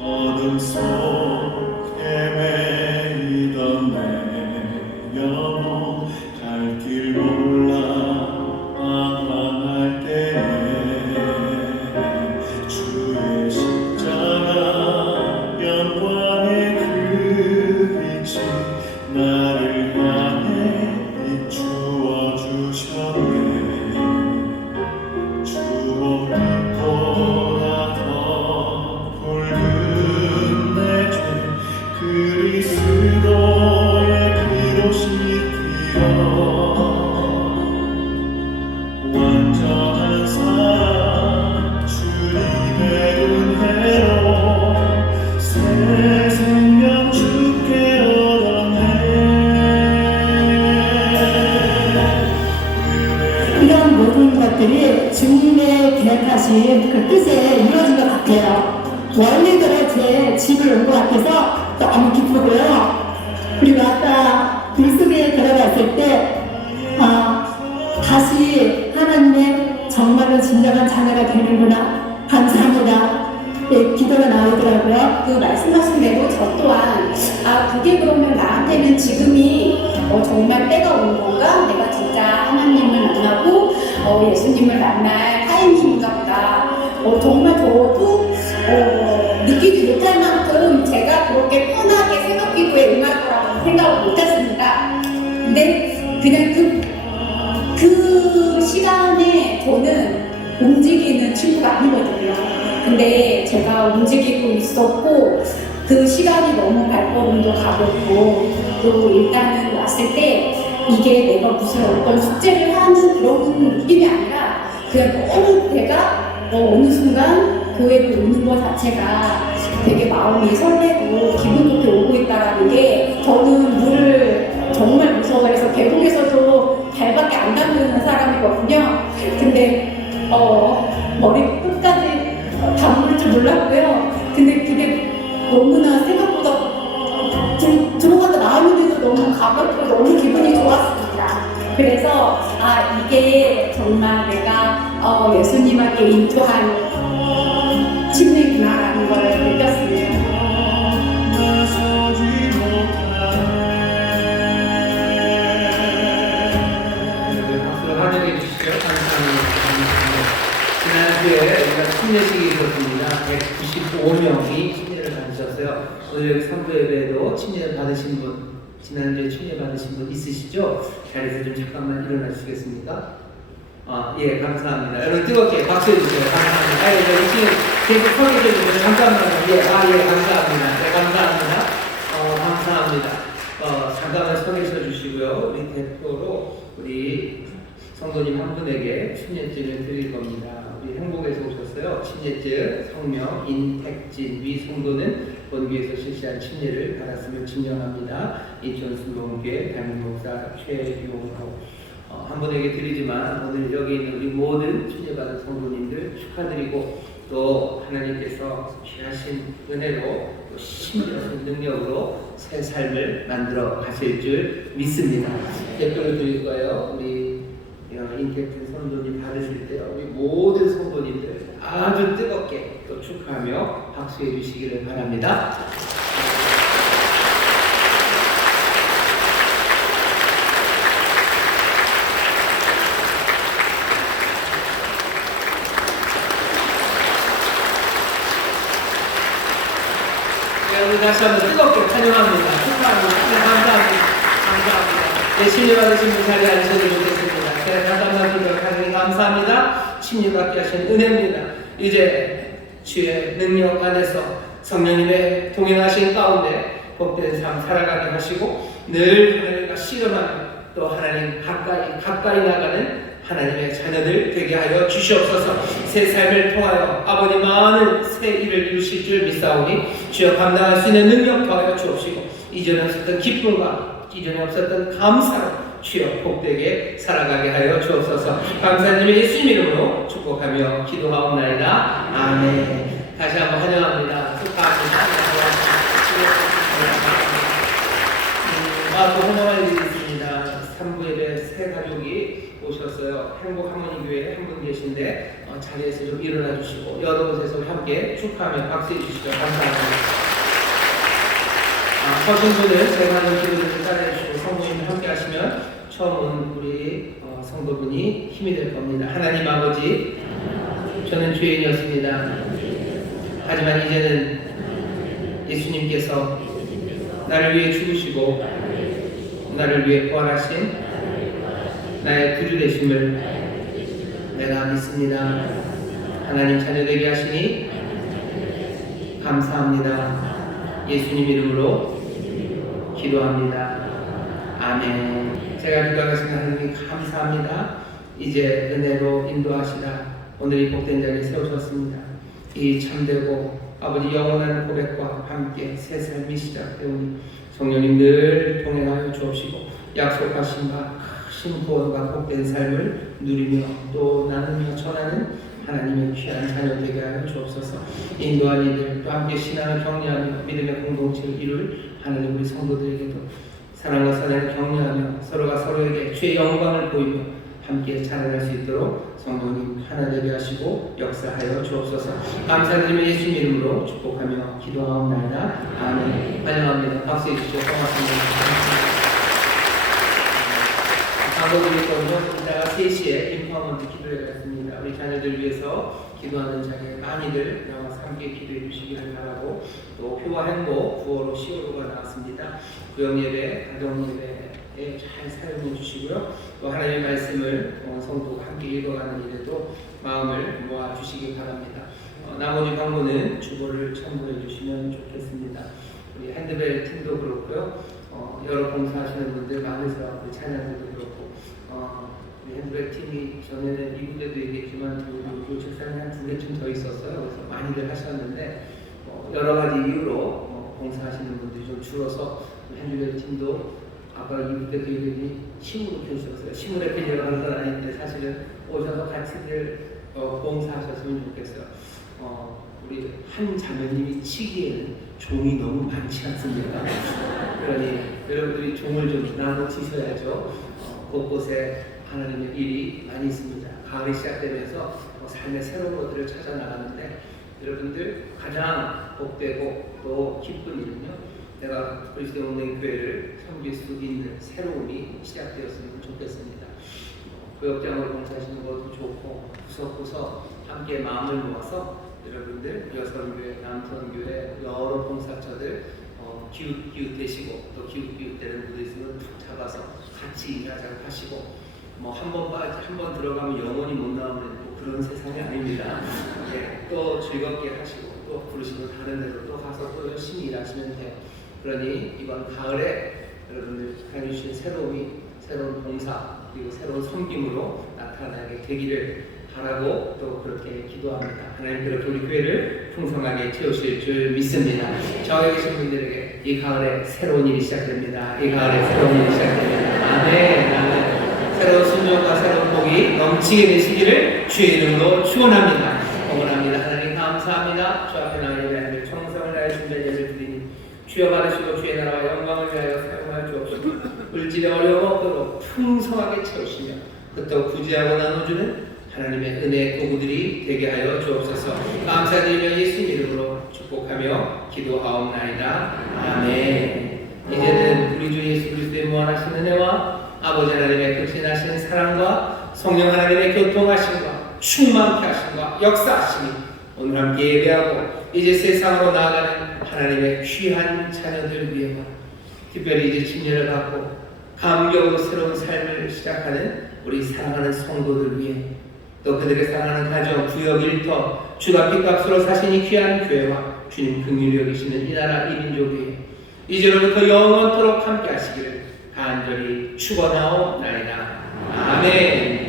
어둠 속에 매이던 내 영혼 갈 길 몰라 방황할 때에 주의 십자가 영광의 그 빛이 나를 향해 비추어 주셨네. 주옵보다 더 굵은 내 죄 그리스도의 그로심이 뛰어 완전한 사랑 주님의 은혜로 새 생명 주께 얻었네. 이런 모든 것들이 주님의 계획하신 그 뜻에 이루어진 것 같아요. 원리대로 제 집을 온 것 같아서 너무 기쁘고요. 그리고 아까 물속에 들어갔을 때 다시 하나님의 정말로 진정한 자녀가 되는구나. 감사합니다. 네, 기도가 나오더라고요. 그 말씀하신 대로 저 또한 그게 그러면 나한테는 지금이 정말 때가 온 건가? 내가 진짜 하나님을 만나고 예수님을 만날 타이밍인가 보다. 정말 저도 느끼지 못할 만큼 제가 그렇게 편하게 새벽 기도에 응할 거라고 생각을 못했습니다. 근데 그냥 그 시간에 저는 움직이는 친구가 아니거든요. 근데 제가 움직이고 있었고 그 시간이 너무 발걸음도 가볍고 또 일단은 왔을 때 이게 내가 무슨 어떤 숙제를 하는 그런 느낌이 아니라 그냥 너무 내가 어느 순간 교회를 오는 것 자체가 되게 마음이 설레고 기분 좋게 오고 있다라는 게 저는 물을 정말 무서워해서 계곡에서도 발밖에 안 담그는 사람이거든요. 근데 머리 끝까지 담글 줄 몰랐고요. 근데 그게 너무나 생각보다 들어가다 나오는데도 너무 가볍고 너무 기분이 좋았습니다. 그래서 이게 정말 내가 예수님에게 인도한 침례구나라는 걸 느꼈습니다. 박수로 환영해 주시죠. 감사합니다. 지난주에 우리가 침례식이 있었습니다. 195명이 침례를 받으셨어요. 오늘 3부 예배에도 침례를 받으신 분, 지난주에 침례 받으신 분 있으시죠? 자리에서 좀 잠깐만 일어나 주시겠습니까? 예, 감사합니다. 여러분 뜨겁게 박수 해주세요. 감사합니다. 여기 지금 계속 서 계시는데 잠깐만요. 예, 감사합니다. 네, 감사합니다. 감사합니다. 잠깐만 서 계셔 주시고요. 우리 대표로 우리 성도님 한 분에게 침례증을 드릴 겁니다. 우리 행복에서 오셨어요. 침례증, 성명, 인택진, 위 성도는 본교에서 실시한 침례를 받았음을 증명합니다. 인천 순복음교회 담임 목사 최용호 한 분에게 드리지만 오늘 여기 있는 우리 모든 침례받은 성도님들 축하드리고 또 하나님께서 귀하신 은혜로 또 신비로운 능력으로 새 삶을 만들어 가실 줄 믿습니다. 대표를 드릴 거예요. 우리 인캡틴 성도님 받으실 때 우리 모든 성도님들 아주 뜨겁게 또 축하하며 박수해 주시기를 바랍니다. 하나님 다시 한번 뜨겁게 환영합니다. 축하합니다. 감사합니다. 감사합니다. 네, 침례 받으신 분 자리에 앉으셔도 좋겠습니다. 제가 다시 한번 기도를 하나님 감사합니다. 침례 받게 하신 은혜입니다. 이제 주의 능력 안에서 성령님의 동행하신 가운데 복된 삶 살아가게 하시고 늘 하나님과 씨름하며 또 하나님 가까이 나가는 하나님의 자녀들 되게 하여 주시옵소서. 새 삶을 통하여 아버님 많은 새 일을 이루실 줄 믿사오니 주여 감당할 수 있는 능력 더하여 주옵시고 이전에 없었던 기쁨과 이전에 없었던 감사로 주여 복되게 살아가게 하여 주옵소서. 감사님의 예수님 이름으로 축복하며 기도하옵나이다. 아멘. 다시 한번 환영합니다. 축하합니다. 또 환영할 일이 있습니다. 3부 예배 새 가족이 오셨어요. 행복하모니교회에 한 분 계신데 자리에서 좀 일어나 주시고 여러 곳에서 함께 축하하며 박수해 주시죠. 감사합니다. 서신 분은 제가 하는 기도를 따라해 주시고 성도님들 함께 하시면 처음 온 우리 성도분이 힘이 될 겁니다. 하나님 아버지, 저는 죄인이었습니다. 하지만 이제는 예수님께서 나를 위해 죽으시고 나를 위해 부활하신 나의 구주 되심을 내가 믿습니다. 하나님 자녀 되게 하시니 감사합니다. 예수님 이름으로 기도합니다. 아멘. 제가 기도하겠습니다. 하나님 감사합니다. 이제 은혜로 인도하시라 오늘 이 복된 자리에 세우셨습니다. 이 참되고 아버지 영원한 고백과 함께 새 삶이 시작되오니 성령님 늘 동행하여 주옵시고 약속하신 바 크신 구원과 복된 삶을 누리며 또 나누며 전하는 하나님의 귀한 자녀 되게 하여 주옵소서. 인도한 이들 또 함께 신앙을 격려하며 믿음의 공동체를 이룰 하나님 우리 성도들에게도 사랑과 사랑을 격려하며 서로가 서로에게 주의 영광을 보이며 함께 자라날 수 있도록 성도님 하나 되게 하시고 역사하여 주옵소서. 감사드리며 예수님 이름으로 축복하며 기도하옵나이다. 아멘. 환영합니다. 박수해 주시죠. 고맙습니다. 방법이 있거든요. 이따가 3시에 인파먼트 기도회 갔습니다. 우리 자녀들 위해서 기도하는 자리에 많이들 나와서 함께 기도해 주시기를 바라고 또 표와 행복 9월호 10월호가 나왔습니다. 구역예배, 가정예배에 잘 사용해 주시고요. 또 하나님의 말씀을 성도가 함께 읽어가는 일에도 마음을 모아 주시기 바랍니다. 나머지 광고는 주보를 첨부해 주시면 좋겠습니다. 우리 핸드벨 팀도 그렇고요. 여러 봉사하시는 분들 많으세요. 우리 찬양들도 그렇고 우리 핸드벨 팀이 전에는 이국에도 얘기했지만 요 책상에 한 2개쯤 더 있었어요. 그래서 많이들 하셨는데 여러 가지 이유로 봉사하시는 분들이 좀 줄어서 핸드벨 팀도 아까 이국 때도 얘기했더니 심으로 켜주셨어요. 심으로 켜려고 하는 건 아닌데 사실은 오셔서 같이들 봉사하셨으면 좋겠어요. 우리 한 자매님이 치기에는 종이 너무 많지 않습니까? 그러니 여러분들이 종을 좀 나눠치셔야죠. 곳곳에 하나님의 일이 많이 있습니다. 가을이 시작되면서 삶의 새로운 것들을 찾아 나가는데 여러분들 가장 복되고 또 기쁜 일은요. 내가 그리스도 없는 교회를 섬길 수 있는 새로움이 시작되었으면 좋겠습니다. 구역장으로 봉사하시는 것도 좋고 구석구석 함께 마음을 모아서 여러분들 여성교회, 남성교회 여러 봉사처들 기웃기웃대시고 또 기웃기웃대는 분들 있으면 툭 잡아서 같이 일하자고 하시고 한 번 들어가면 영원히 못 나오는 또 그런 세상이 아닙니다. 네, 또 즐겁게 하시고 또 부르시면 다른 데로 또 가서 또 열심히 일하시면 돼요. 그러니 이번 가을에 여러분들 다니신 새로움이 새로운 봉사 그리고 새로운 섬김으로 나타나게 되기를 바라고 또 그렇게 기도합니다. 하나님 그렇게 우리 교회를 풍성하게 채우실 줄 믿습니다. 저에 계신 분들에게 이 가을에 새로운 일이 시작됩니다. 이 가을에 새로운 일이 시작됩니다. 아멘. 새로운 순종과 새로운 복이 넘치게 되시기를 주의 이름으로 축원합니다. 응원합니다. 하나님 감사합니다. 주 앞에 나와 예배하는 정성을 다해 준비한 예배를 드리니 주여 받으시고 주의 나라와 영광을 위하여 사용하여 주옵시고 물질의 어려움 없도록 풍성하게 채우시며 그또 구제하고 나눠주는 하나님의 은혜의 도구들이 되게 하여 주옵소서. 감사드리며 예수님 이름으로 축복하며 기도하옵나이다. 아멘. 이제는 우리 주 예수 그리스도의 무한하신 은혜와 아버지 하나님의 극진하신 사랑과 성령 하나님의 교통하심과 충만케 하심과 역사하심이 오늘 함께 예배하고 이제 세상으로 나아가는 하나님의 귀한 자녀들 위해서 특별히 이제 침례를 받고 감격으로 새로운 삶을 시작하는 우리 사랑하는 성도들 위해 또 그들의 사랑하는 가정, 구역, 일터, 주가 핏값으로 사신이 귀한 교회와 주님 긍휼히 여기시는 이 나라 이 민족 위에 이제로부터 영원토록 함께 하시기를 간절히 축원하옵나이다. 아멘.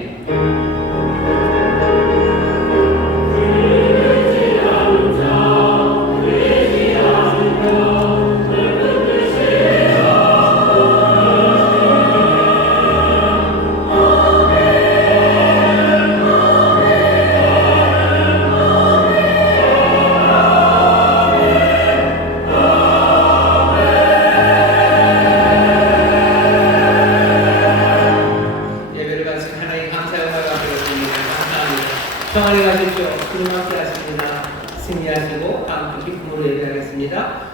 평안히 가십시오. 주님 함께 하십니다. 승리하시고 다음 주 기쁨으로 예배하겠습니다.